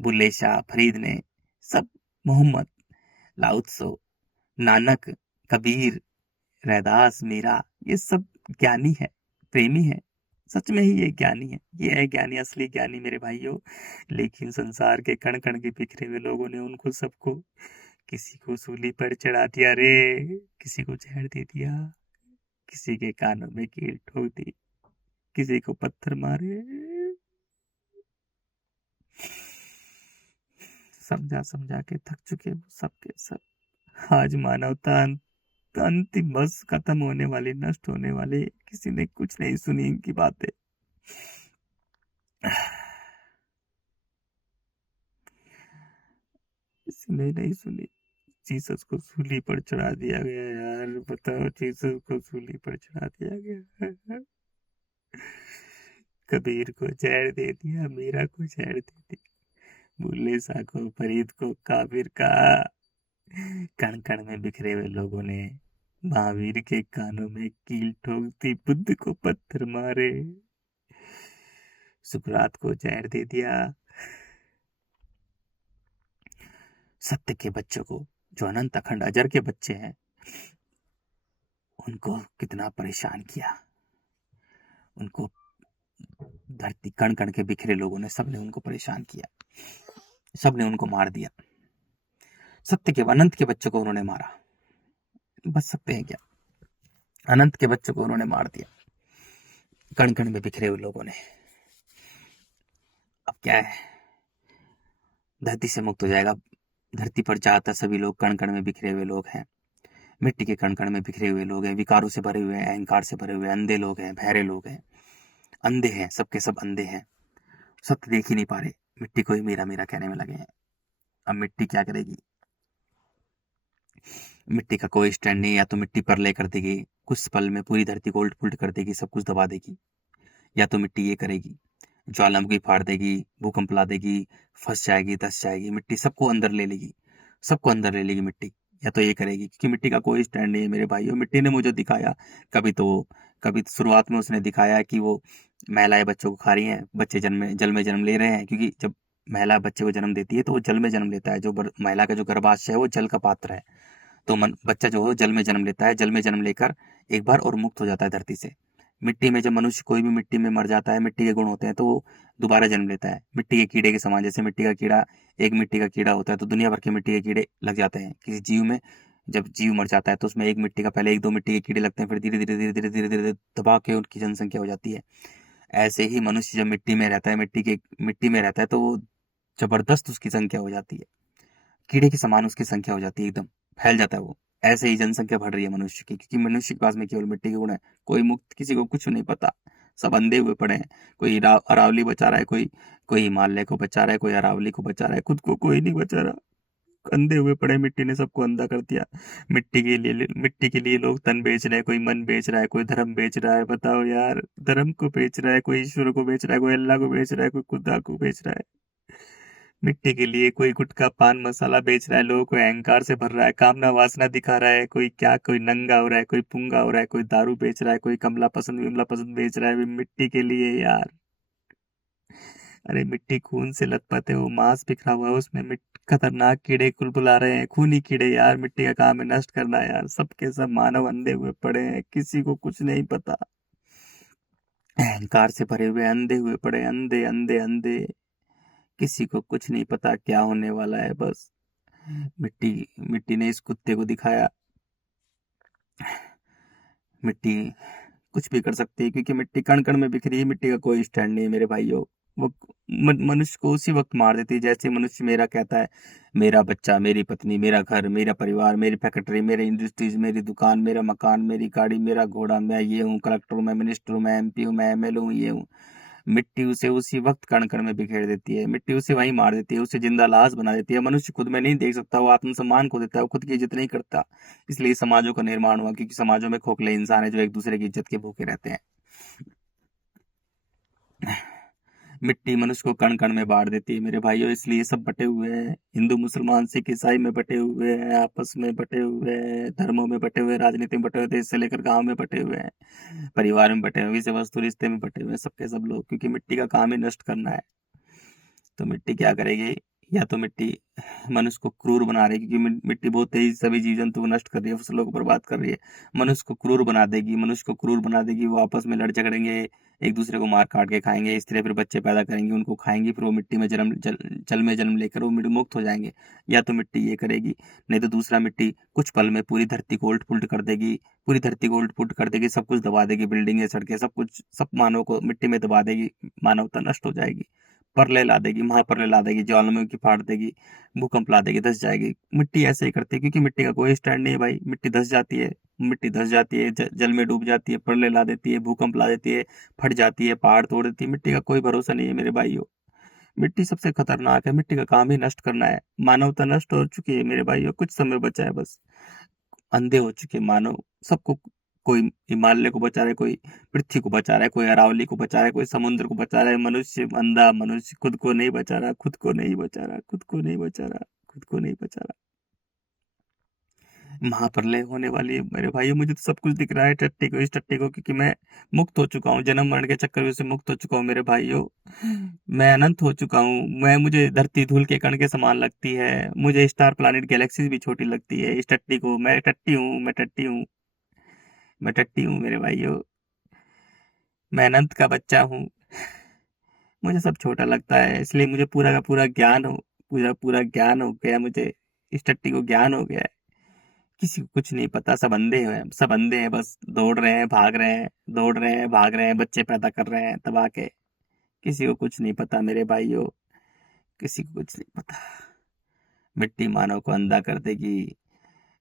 बुल्ले शाह, फरीद ने, सब, मोहम्मद, लाउत्सो, नानक, कबीर, रैदास, मीरा, ये सब ज्ञानी है, प्रेमी है। सच में ही ये ज्ञानी है, ये है ज्ञानी, असली ज्ञानी मेरे भाइयों। लेकिन संसार के कण कण के बिखरे हुए लोगों ने उनको सबको, किसी को सूली पर चढ़ा दिया रे, किसी को जहर दे दिया, किसी के कानों में कील ठोक दी, किसी को पत्थर मारे। समझा समझा के थक चुके वो सब के सब। आज मानवता अंतिम बस खत्म होने वाली, नष्ट होने वाली, किसी ने कुछ नहीं सुनी इनकी बातें। किसी ने नहीं सुनी। जीसस को सूली पर चढ़ा दिया गया यार, बताओ, जीसस को सूली पर चढ़ा दिया गया। कबीर को जहर दे दिया, मीरा को जहर दे दी, बुल्ले शाह को, फरीद को काफिर का। कण कण में बिखरे हुए लोगों ने महावीर के कानों में कील ठोक दी, बुद्ध को पत्थर मारे, सुकरात को जहर दे दिया। सत्य के बच्चों को, जो अनंत अखंड अजर के बच्चे हैं, उनको कितना परेशान किया। उनको धरती कण कण के बिखरे लोगों ने, सबने उनको परेशान किया, सबने उनको मार दिया। सत्य के अनंत के बच्चों को उन्होंने मारा। बच सकते हैं क्या? अनंत के बच्चों को उन्होंने मार दिया, कण कण में बिखरे हुए लोगों ने। अब क्या है, धरती से मुक्त हो जाएगा। धरती पर जाता सभी लोग कण कण में बिखरे हुए लोग हैं, मिट्टी के कण कण में बिखरे हुए लोग हैं, विकारों से भरे हुए हैं, अहंकार से भरे हुए, अंधे लोग हैं, बहरे लोग हैं, अंधे हैं, सबके सब अंधे हैं, सत्य देख ही नहीं पा रहे, मिट्टी को ही मेरा मेरा कहने में लगे हैं। अब मिट्टी क्या करेगी? मिट्टी का कोई स्टैंड नहीं। या तो मिट्टी परले कर देगी, कुछ पल में पूरी धरती को उल्ट पुल्ट कर देगी, सब कुछ दबा देगी। या तो मिट्टी ये करेगी, ज्वालामुखी फाड़ देगी, भूकंप ला देगी, फंस जाएगी, धस जाएगी, मिट्टी सबको अंदर ले लेगी, सबको अंदर ले लेगी मिट्टी। या तो ये करेगी, क्योंकि मिट्टी का कोई स्टैंड नहीं है मेरे भाइयों। मिट्टी ने मुझे दिखाया, कभी तो शुरुआत में उसने दिखाया कि वो महिलाएं बच्चों को खा रही हैं, बच्चे जल में जन्म ले रहे हैं, क्योंकि जब महिला बच्चे को जन्म देती है तो वो जल में जन्म लेता है। जो महिला का जो गर्भाशय है वो जल का पात्र है, तो बच्चा जो है जल में जन्म लेता है, जल में जन्म लेकर एक बार और मुक्त हो जाता है धरती से। मिट्टी में जब मनुष्य कोई भी मिट्टी में मर जाता है, मिट्टी के गुण होते हैं, तो वो दोबारा जन्म लेता है, मिट्टी के कीड़े के समान। जैसे मिट्टी का कीड़ा, एक मिट्टी का कीड़ा होता है, तो दुनिया भर के मिट्टी के कीड़े लग जाते हैं किसी जीव में। जब जीव मर जाता है तो उसमें एक मिट्टी का, पहले एक दो मिट्टी के कीड़े लगते हैं, फिर धीरे धीरे धीरे धीरे धीरे धीरे दबा के उनकी जनसंख्या हो जाती है। ऐसे ही मनुष्य जब मिट्टी में रहता है, मिट्टी में रहता है, तो वो जबरदस्त उसकी संख्या हो जाती है, कीड़े के समान उसकी संख्या हो जाती है, एकदम फैल जाता है वो। ऐसे ही जनसंख्या बढ़ रही है मनुष्य की, क्योंकि मनुष्य के पास में केवल मिट्टी के गुण है। कोई मुक्त, किसी को कुछ नहीं पता, सब अंधे हुए पड़े हैं। कोई अरावली बचा रहा है, कोई हिमालय को बचा रहा है, कोई अरावली को बचा रहा है, खुद को कोई नहीं बचा रहा। अंधे हुए पड़े, मिट्टी ने सबको अंधा कर दिया। मिट्टी के लिए लोग तन बेच रहे हैं, कोई मन बेच रहा है, कोई धर्म बेच रहा है। बताओ यार, धर्म को बेच रहा है, कोई ईश्वर को बेच रहा है, कोई अल्लाह को बेच रहा है, कोई खुदा को बेच रहा है। मिट्टी के लिए कोई गुटखा पान मसाला बेच रहा है, लोगों को अहंकार से भर रहा है, कामना वासना दिखा रहा है, कोई क्या, कोई नंगा हो रहा है, कोई पुंगा हो रहा है, कोई दारू बेच रहा है, कोई कमला पसंद विमला पसंद बेच रहा है मिट्टी के लिए यार। अरे मिट्टी खून से लथपथ है, वो मांस बिखरा हुआ है, उसमें खतरनाक कीड़े कुलबुला रहे हैं, खूनी कीड़े यार। मिट्टी का काम है नष्ट करना यार। सबके सब मानव अंधे हुए पड़े हैं, किसी को कुछ नहीं पता, अहंकार से भरे हुए अंधे हुए पड़े, अंधे अंधे अंधे, किसी को कुछ नहीं पता क्या होने वाला है। बस मिट्टी मिट्टी ने इस कुत्ते को दिखाया, मिट्टी कुछ भी कर सकती है, क्योंकि मिट्टी कण कण में बिखरी है, मिट्टी का कोई स्टैंड नहीं है मेरे भाइयों। वो मनुष्य को उसी वक्त मार देती है जैसे मनुष्य मेरा कहता है, मेरा बच्चा, मेरी पत्नी, मेरा घर, मेरा परिवार, मेरी फैक्ट्री, मेरी इंडस्ट्रीज, मेरी दुकान, मेरा मकान, मेरी गाड़ी, मेरा घोड़ा, मैं ये हूँ, कलेक्टर हूँ, मैं मिनिस्टर हूँ, मैं MP हूँ, मैं MLA हूँ, ये हूँ। मिट्टी उसे उसी वक्त कण कण में बिखेर देती है, मिट्टी उसे वहीं मार देती है, उसे जिंदा लाश बना देती है। मनुष्य खुद में नहीं देख सकता, वो आत्मसम्मान खो देता है, वो खुद की इज्जत नहीं करता। इसलिए समाजों का निर्माण हुआ, क्योंकि समाजों में खोखले इंसान है जो एक दूसरे की इज्जत के भूखे रहते हैं। मिट्टी मनुष्य को कण कण में बांट देती है मेरे भाइयों, इसलिए सब बटे हुए हैं, हिंदू मुसलमान सिख ईसाई में बटे हुए हैं, आपस में बटे हुए हैं, धर्मों में बटे हुए हैं, राजनीति में बटे हुए, देश से लेकर गांव में बटे हुए हैं, परिवार में बटे हुए, विषय वस्तु रिश्ते में बटे हुए हैं, सबके सब लोग, क्योंकि मिट्टी का काम ही नष्ट करना है। तो मिट्टी क्या करेगी? या तो मिट्टी मनुष्य को क्रूर बना रही है, क्योंकि मिट्टी बहुत तेजी से सभी जीव जंतु को नष्ट कर रही है, फसलों को बर्बाद कर रही है। मनुष्य को क्रूर बना देगी, मनुष्य को क्रूर बना देगी, वो आपस में लड़ झगड़ेंगे, एक दूसरे को मार काट के खाएंगे, स्त्री फिर बच्चे पैदा करेंगी, उनको खाएंगी, फिर वो मिट्टी में जल में जन्म लेकर वो मिट्टी मुक्त हो जाएंगे। या तो मिट्टी ये करेगी, नहीं तो दूसरा, मिट्टी कुछ पल में पूरी धरती को उल्ट पुल्ट कर देगी, पूरी धरती को उल्ट पुल्ट कर देगी, सब कुछ दबा देगी, बिल्डिंगें, सड़कें, सब कुछ, सब मानव को मिट्टी में दबा देगी, मानवता नष्ट हो जाएगी, प्रलय ला देगी, महाप्रलय ला देगी, ज्वालामुखी फाड़ देगी, भूकंप ला देगी, धस जाएगी। मिट्टी ऐसे ही करती है, क्योंकि मिट्टी का कोई स्टैंड नहीं है भाई, मिट्टी धस जाती है, मिट्टी धंस जाती है, जल में डूब जाती है, प्रलय ला देती है, भूकंप ला देती है, फट जाती है, पहाड़ तोड़ देती है। मिट्टी का कोई भरोसा नहीं है मेरे भाइयों। मिट्टी सबसे खतरनाक है। मिट्टी का काम ही नष्ट करना है। मानवता नष्ट हो चुकी है मेरे भाइयों, कुछ समय बचा है बस। अंधे हो चुके मानव, सबको, कोई हिमालय को बचा रहा है, कोई पृथ्वी को बचा रहा है, कोई अरावली को बचा रहा है, कोई समुद्र को बचा रहा है। मनुष्य अंधा, मनुष्य खुद को नहीं बचा रहा, खुद को नहीं बचा रहा, खुद को नहीं बचा रहा, खुद को नहीं बचा रहा। महाप्रलय होने वाली है मेरे भाइयों। मुझे तो सब कुछ दिख रहा है टट्टी को, इस टट्टी को, क्योंकि मैं मुक्त हो चुका हूँ, जन्म मरण के चक्कर से मुक्त हो चुका हूँ मेरे भाइयों। मैं अनंत हो चुका हूँ। मुझे धरती धूल के कण के समान लगती है। मुझे स्टार प्लैनेट गैलेक्सीज भी छोटी लगती है इस टट्टी को। मैं टट्टी हूँ, मैं टट्टी हूँ, मैं टट्टी हूँ मेरे भाइयों। मैं अनंत का बच्चा हूँ। मुझे सब छोटा लगता है, इसलिए मुझे पूरा का पूरा ज्ञान हो, पूरा पूरा ज्ञान हो गया मुझे। इस टट्टी को ज्ञान हो गया है। किसी को कुछ नहीं पता, सब अंधे हैं, सब अंधे हैं, बस दौड़ रहे हैं, भाग रहे हैं, दौड़ रहे हैं, भाग रहे हैं, बच्चे पैदा कर रहे हैं तबाह के। किसी को कुछ नहीं पता मेरे भाइयों, किसी को कुछ नहीं पता। मिट्टी मानव को अंधा कर देगी।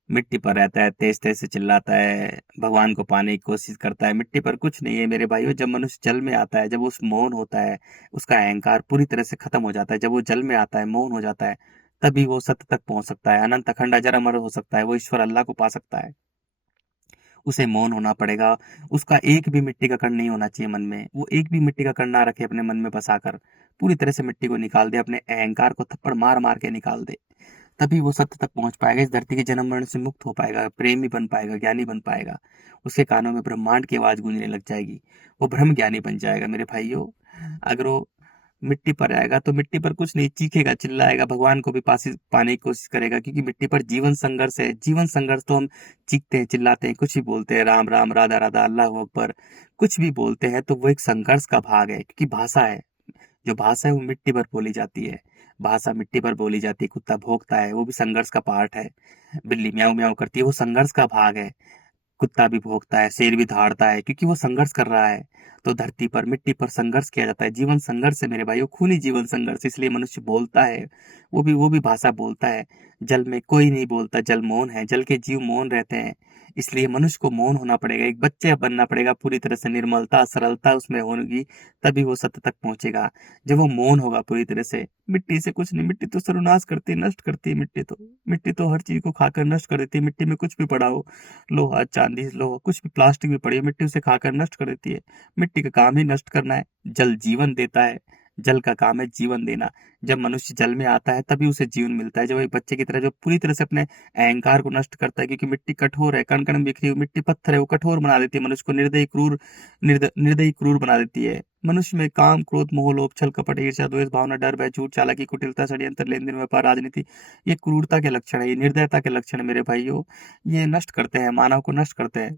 मिट्टी पर रहता है, तेज तेज से चिल्लाता है, भगवान को पाने की कोशिश करता है। मिट्टी पर कुछ नहीं है मेरे भाइयों। जब मनुष्य जल में आता है, जब उस मौन होता है, उसका अहंकार पूरी तरह से खत्म हो जाता है। जब वो जल में आता है, मौन हो जाता है, तभी वो सत्य तक पहुंच सकता है, अनंत अखंड अजर अमर हो सकता है, वो ईश्वर अल्लाह को पा सकता है। उसे मौन होना पड़ेगा। उसका एक भी मिट्टी का कण नहीं होना चाहिए मन में। वो एक भी मिट्टी का कण ना रखे अपने मन में बसाकर। पूरी तरह से मिट्टी को निकाल दे, अपने अहंकार को थप्पड़ मार मार के निकाल दे। तभी वो सत्य तक पहुंच पाएगा, इस धरती के जन्म मरण से मुक्त हो पाएगा, प्रेमी बन पाएगा, ज्ञानी बन पाएगा। उसके कानों में ब्रह्मांड की आवाज गूंजने लग जाएगी। वो ब्रह्म ज्ञानी बन जाएगा मेरे भाइयों। अगर वो मिट्टी पर आएगा तो मिट्टी पर कुछ नहीं, चीखेगा, चिल्लाएगा, भगवान को भी पाने की कोशिश करेगा, क्योंकि मिट्टी पर जीवन संघर्ष है। जीवन संघर्ष तो हम चीखते हैं, चिल्लाते हैं, कुछ भी बोलते हैं, राम राम, राधा राधा, अल्लाह अकबर, कुछ भी बोलते हैं, तो वो एक संघर्ष का भाग है, क्योंकि भाषा है। जो भाषा है वो मिट्टी पर बोली जाती है। भाषा मिट्टी पर बोली जाती है। कुत्ता भौंकता है, वो भी संघर्ष का पार्ट है। बिल्ली म्याऊं म्याऊं करती है, वो संघर्ष का भाग है। कुत्ता भी भौंकता है, शेर भी दहाड़ता है, क्योंकि वो संघर्ष कर रहा है। तो धरती पर, मिट्टी पर संघर्ष किया जाता है। जीवन संघर्ष है मेरे भाइयों, खूनी जीवन संघर्ष, इसलिए मनुष्य बोलता है। वो भी भाषा बोलता है। जल में कोई नहीं बोलता, जल मौन है, जल के जीव मौन रहते हैं। इसलिए मनुष्य को मौन होना पड़ेगा, एक बच्चे बनना पड़ेगा, पूरी तरह से निर्मलता, सरलता उसमें होगी, तभी वो सत्य तक पहुंचेगा। जब वो मौन होगा पूरी तरह से। मिट्टी से कुछ नहीं, मिट्टी तो सर्वनाश करती है, नष्ट करती है। मिट्टी तो हर चीज को खाकर नष्ट कर देती है। मिट्टी में कुछ भी पड़ा हो, लोहा, चांदी, लोहा, कुछ भी, प्लास्टिक भी पड़ी है, मिट्टी उसे खाकर नष्ट कर देती है। मिट्टी का काम ही नष्ट करना है। जल जीवन देता है। जल का काम है जीवन देना। जब मनुष्य जल में आता है, तभी उसे जीवन मिलता है। जब एक बच्चे की तरह जो पूरी तरह से अपने अहंकार को नष्ट करता है, क्योंकि मिट्टी कठोर है, कण कण में बिखरी हुई मिट्टी पत्थर है, वो कठोर बना देती है मनुष्य को, निर्दयी क्रूर, निर्दयी क्रूर बना देती है। मनुष्य में काम, क्रोध, मोह, लोभ, छल, कपट, ईर्ष्या, द्वेष, भावना, डर, भय, झूठ, चालाकी, कुटिलता, षड्यंत्र, लेन देन, व्यापार, राजनीति, ये क्रूरता के लक्षण है, ये निर्दयता के लक्षण है मेरे भाइयों। ये नष्ट करते हैं, मानव को नष्ट करते हैं।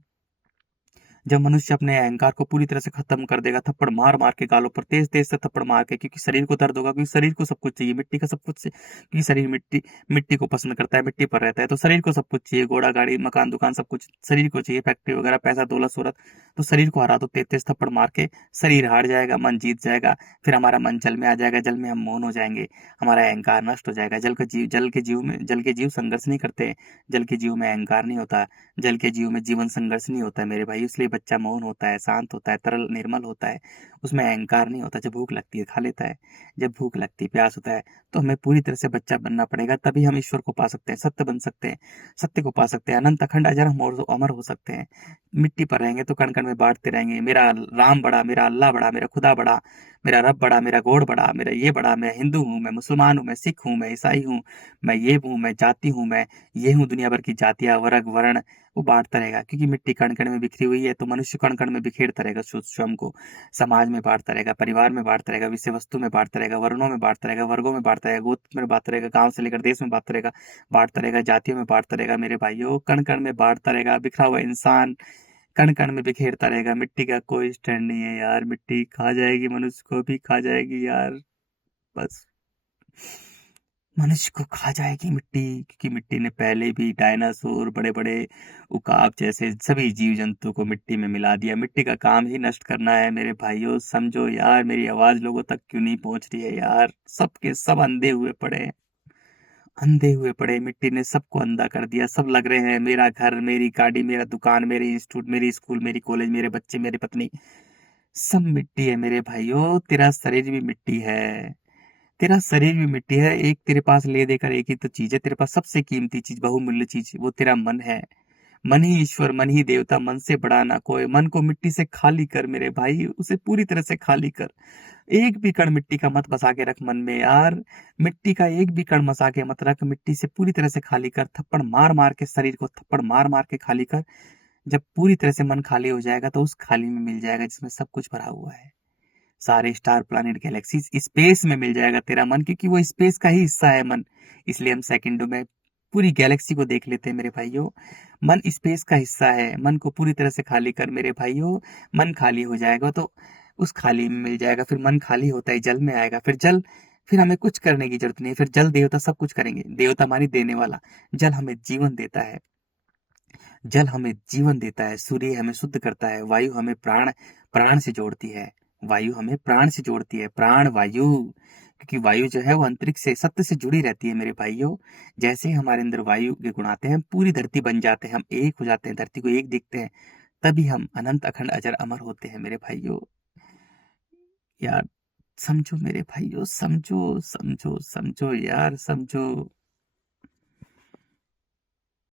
जब मनुष्य अपने अहंकार को पूरी तरह से खत्म कर देगा, थप्पड़ मार मार के गालों पर, तेज तेज से थप्पड़ मार के, क्योंकि शरीर को दर्द होगा, क्योंकि शरीर को सब कुछ चाहिए, मिट्टी का सब कुछ चाहिए, क्योंकि शरीर मिट्टी मिट्टी को पसंद करता है, मिट्टी पर रहता है, तो शरीर को सब कुछ चाहिए, घोड़ा गाड़ी मकान दुकान सब कुछ शरीर को चाहिए, फैक्ट्री वगैरह, पैसा दौलत शोहरत। तो शरीर को हरा दो तेज तेज थप्पड़ मार के, शरीर हार जाएगा, मन जीत जाएगा। फिर हमारा मन जल में आ जाएगा, जल में हम मौन हो जाएंगे, हमारा अहंकार नष्ट हो जाएगा। जल के जीव संघर्ष नहीं करते। जल के जीव में अहंकार नहीं होता। जल के जीव में जीवन संघर्ष नहीं होता है मेरे भाई, इसलिए बच्चा मौन होता है, शांत होता है, तरल निर्मल होता है। उसमें अहंकार नहीं होता। जब भूख लगती है खा लेता है। जब भूख लगती है, प्यास होता है, तो हमें पूरी तरह से बच्चा बनना पड़ेगा, तभी हम ईश्वर को पा सकते हैं, सत्य बन सकते हैं, सत्य को पा सकते हैं, अनंत अखंड अजर हम और अमर हो सकते हैं। मिट्टी पर रहेंगे तो कण कण में बांटते रहेंगे, मेरा राम बड़ा, मेरा अल्लाह बड़ा, मेरा खुदा बड़ा, मेरा रब बड़ा, मेरा गॉड बड़ा, मेरा ये बड़ा, मैं हिंदू हूँ, मैं मुसलमान हूँ, मैं सिख हूँ, मैं ईसाई हूँ, मैं ये हूँ, मैं जाति हूँ, मैं ये हूँ, दुनिया भर की जातियां, वर्ग, वर्ण, वो बांटता रहेगा, क्योंकि मिट्टी कण कण में बिखरी हुई है, तो मनुष्य कण कण में बिखेरता रहेगा स्वयं को। समाज में बांटता रहेगा, परिवार में बांटता रहेगा, विषय वस्तु में बांटता रहेगा, वर्णों में बांटता रहेगा, वर्गों में बांटता रहेगा, गोत्र में बांटता रहेगा, गांव से लेकर देश में बांटता रहेगा, जातियों में बांटता रहेगा मेरे भाइयों, कण कण में बांटता रहेगा। बिखरा हुआ इंसान कण कण में बिखेरता रहेगा। मिट्टी का कोई स्टैंड नहीं है यार, मिट्टी खा जाएगी, मनुष्य को भी खा जाएगी यार, बस। मनुष्य को खा जाएगी मिट्टी, क्योंकि मिट्टी ने पहले भी डायनासोर, बड़े बड़े उकाब जैसे सभी जीव जंतु को मिट्टी में मिला दिया। मिट्टी का काम ही नष्ट करना है मेरे भाइयों, समझो यार। मेरी आवाज लोगों तक क्यों नहीं पहुंच रही है यार? सबके सब अंधे हुए पड़े हैं, अंधे हुए पड़े, मिट्टी ने सबको अंधा कर दिया। सब लग रहे हैं मेरा घर, मेरी गाड़ी, मेरा दुकान, मेरी इंस्टीट्यूट, मेरी स्कूल, मेरी कॉलेज, मेरे बच्चे, मेरी पत्नी, सब मिट्टी है मेरे भाइयों। तेरा शरीर भी मिट्टी है, तेरा शरीर भी मिट्टी है। एक तेरे पास ले देकर एक ही तो चीज है तेरे पास, सबसे कीमती चीज, बहुमूल्य चीज, वो तेरा मन है। मन ही ईश्वर, मन ही देवता, मन से बड़ा ना कोई। मन को मिट्टी से खाली कर मेरे भाई, उसे पूरी तरह से खाली कर। एक भी कण मिट्टी का मत बसा के रख मन में यार। मिट्टी का एक भी कण बसा के मत रख, मिट्टी से पूरी तरह से खाली कर। थप्पड़ मार मार के शरीर को थप्पड़ मार मार के खाली कर। जब पूरी तरह से मन खाली हो जाएगा तो उस खाली में मिल जाएगा जिसमें सब कुछ भरा हुआ है। सारे स्टार, प्लैनेट, गैलेक्सीज, स्पेस में मिल जाएगा तेरा मन, क्योंकि वो स्पेस का ही हिस्सा है मन। इसलिए हम सेकंडों में पूरी गैलेक्सी को देख लेते हैं मेरे भाइयों। मन स्पेस का हिस्सा है। मन को पूरी तरह से खाली कर मेरे भाइयों। मन खाली हो जाएगा तो उस खाली में मिल जाएगा। फिर मन खाली होता है जल में आएगा। फिर जल, फिर हमें कुछ करने की जरूरत नहीं है। फिर जल देवता सब कुछ करेंगे। देवता मानी देने वाला। जल हमें जीवन देता है। जल हमें जीवन देता है। सूर्य हमें शुद्ध करता है। वायु हमें प्राण प्राण से जोड़ती है। वायु हमें प्राण से जोड़ती है। प्राण वायु, क्योंकि वायु जो है वो अंतरिक्ष से, सत्य से जुड़ी रहती है मेरे भाइयों। जैसे ही हमारे अंदर वायु के गुण आते हैं, पूरी धरती बन जाते हैं, हम एक हो जाते हैं, धरती को एक देखते हैं। तभी हम अनंत अखंड अजर अमर होते हैं मेरे भाइयों। यार समझो मेरे भाइयों, समझो समझो समझो यार, समझो।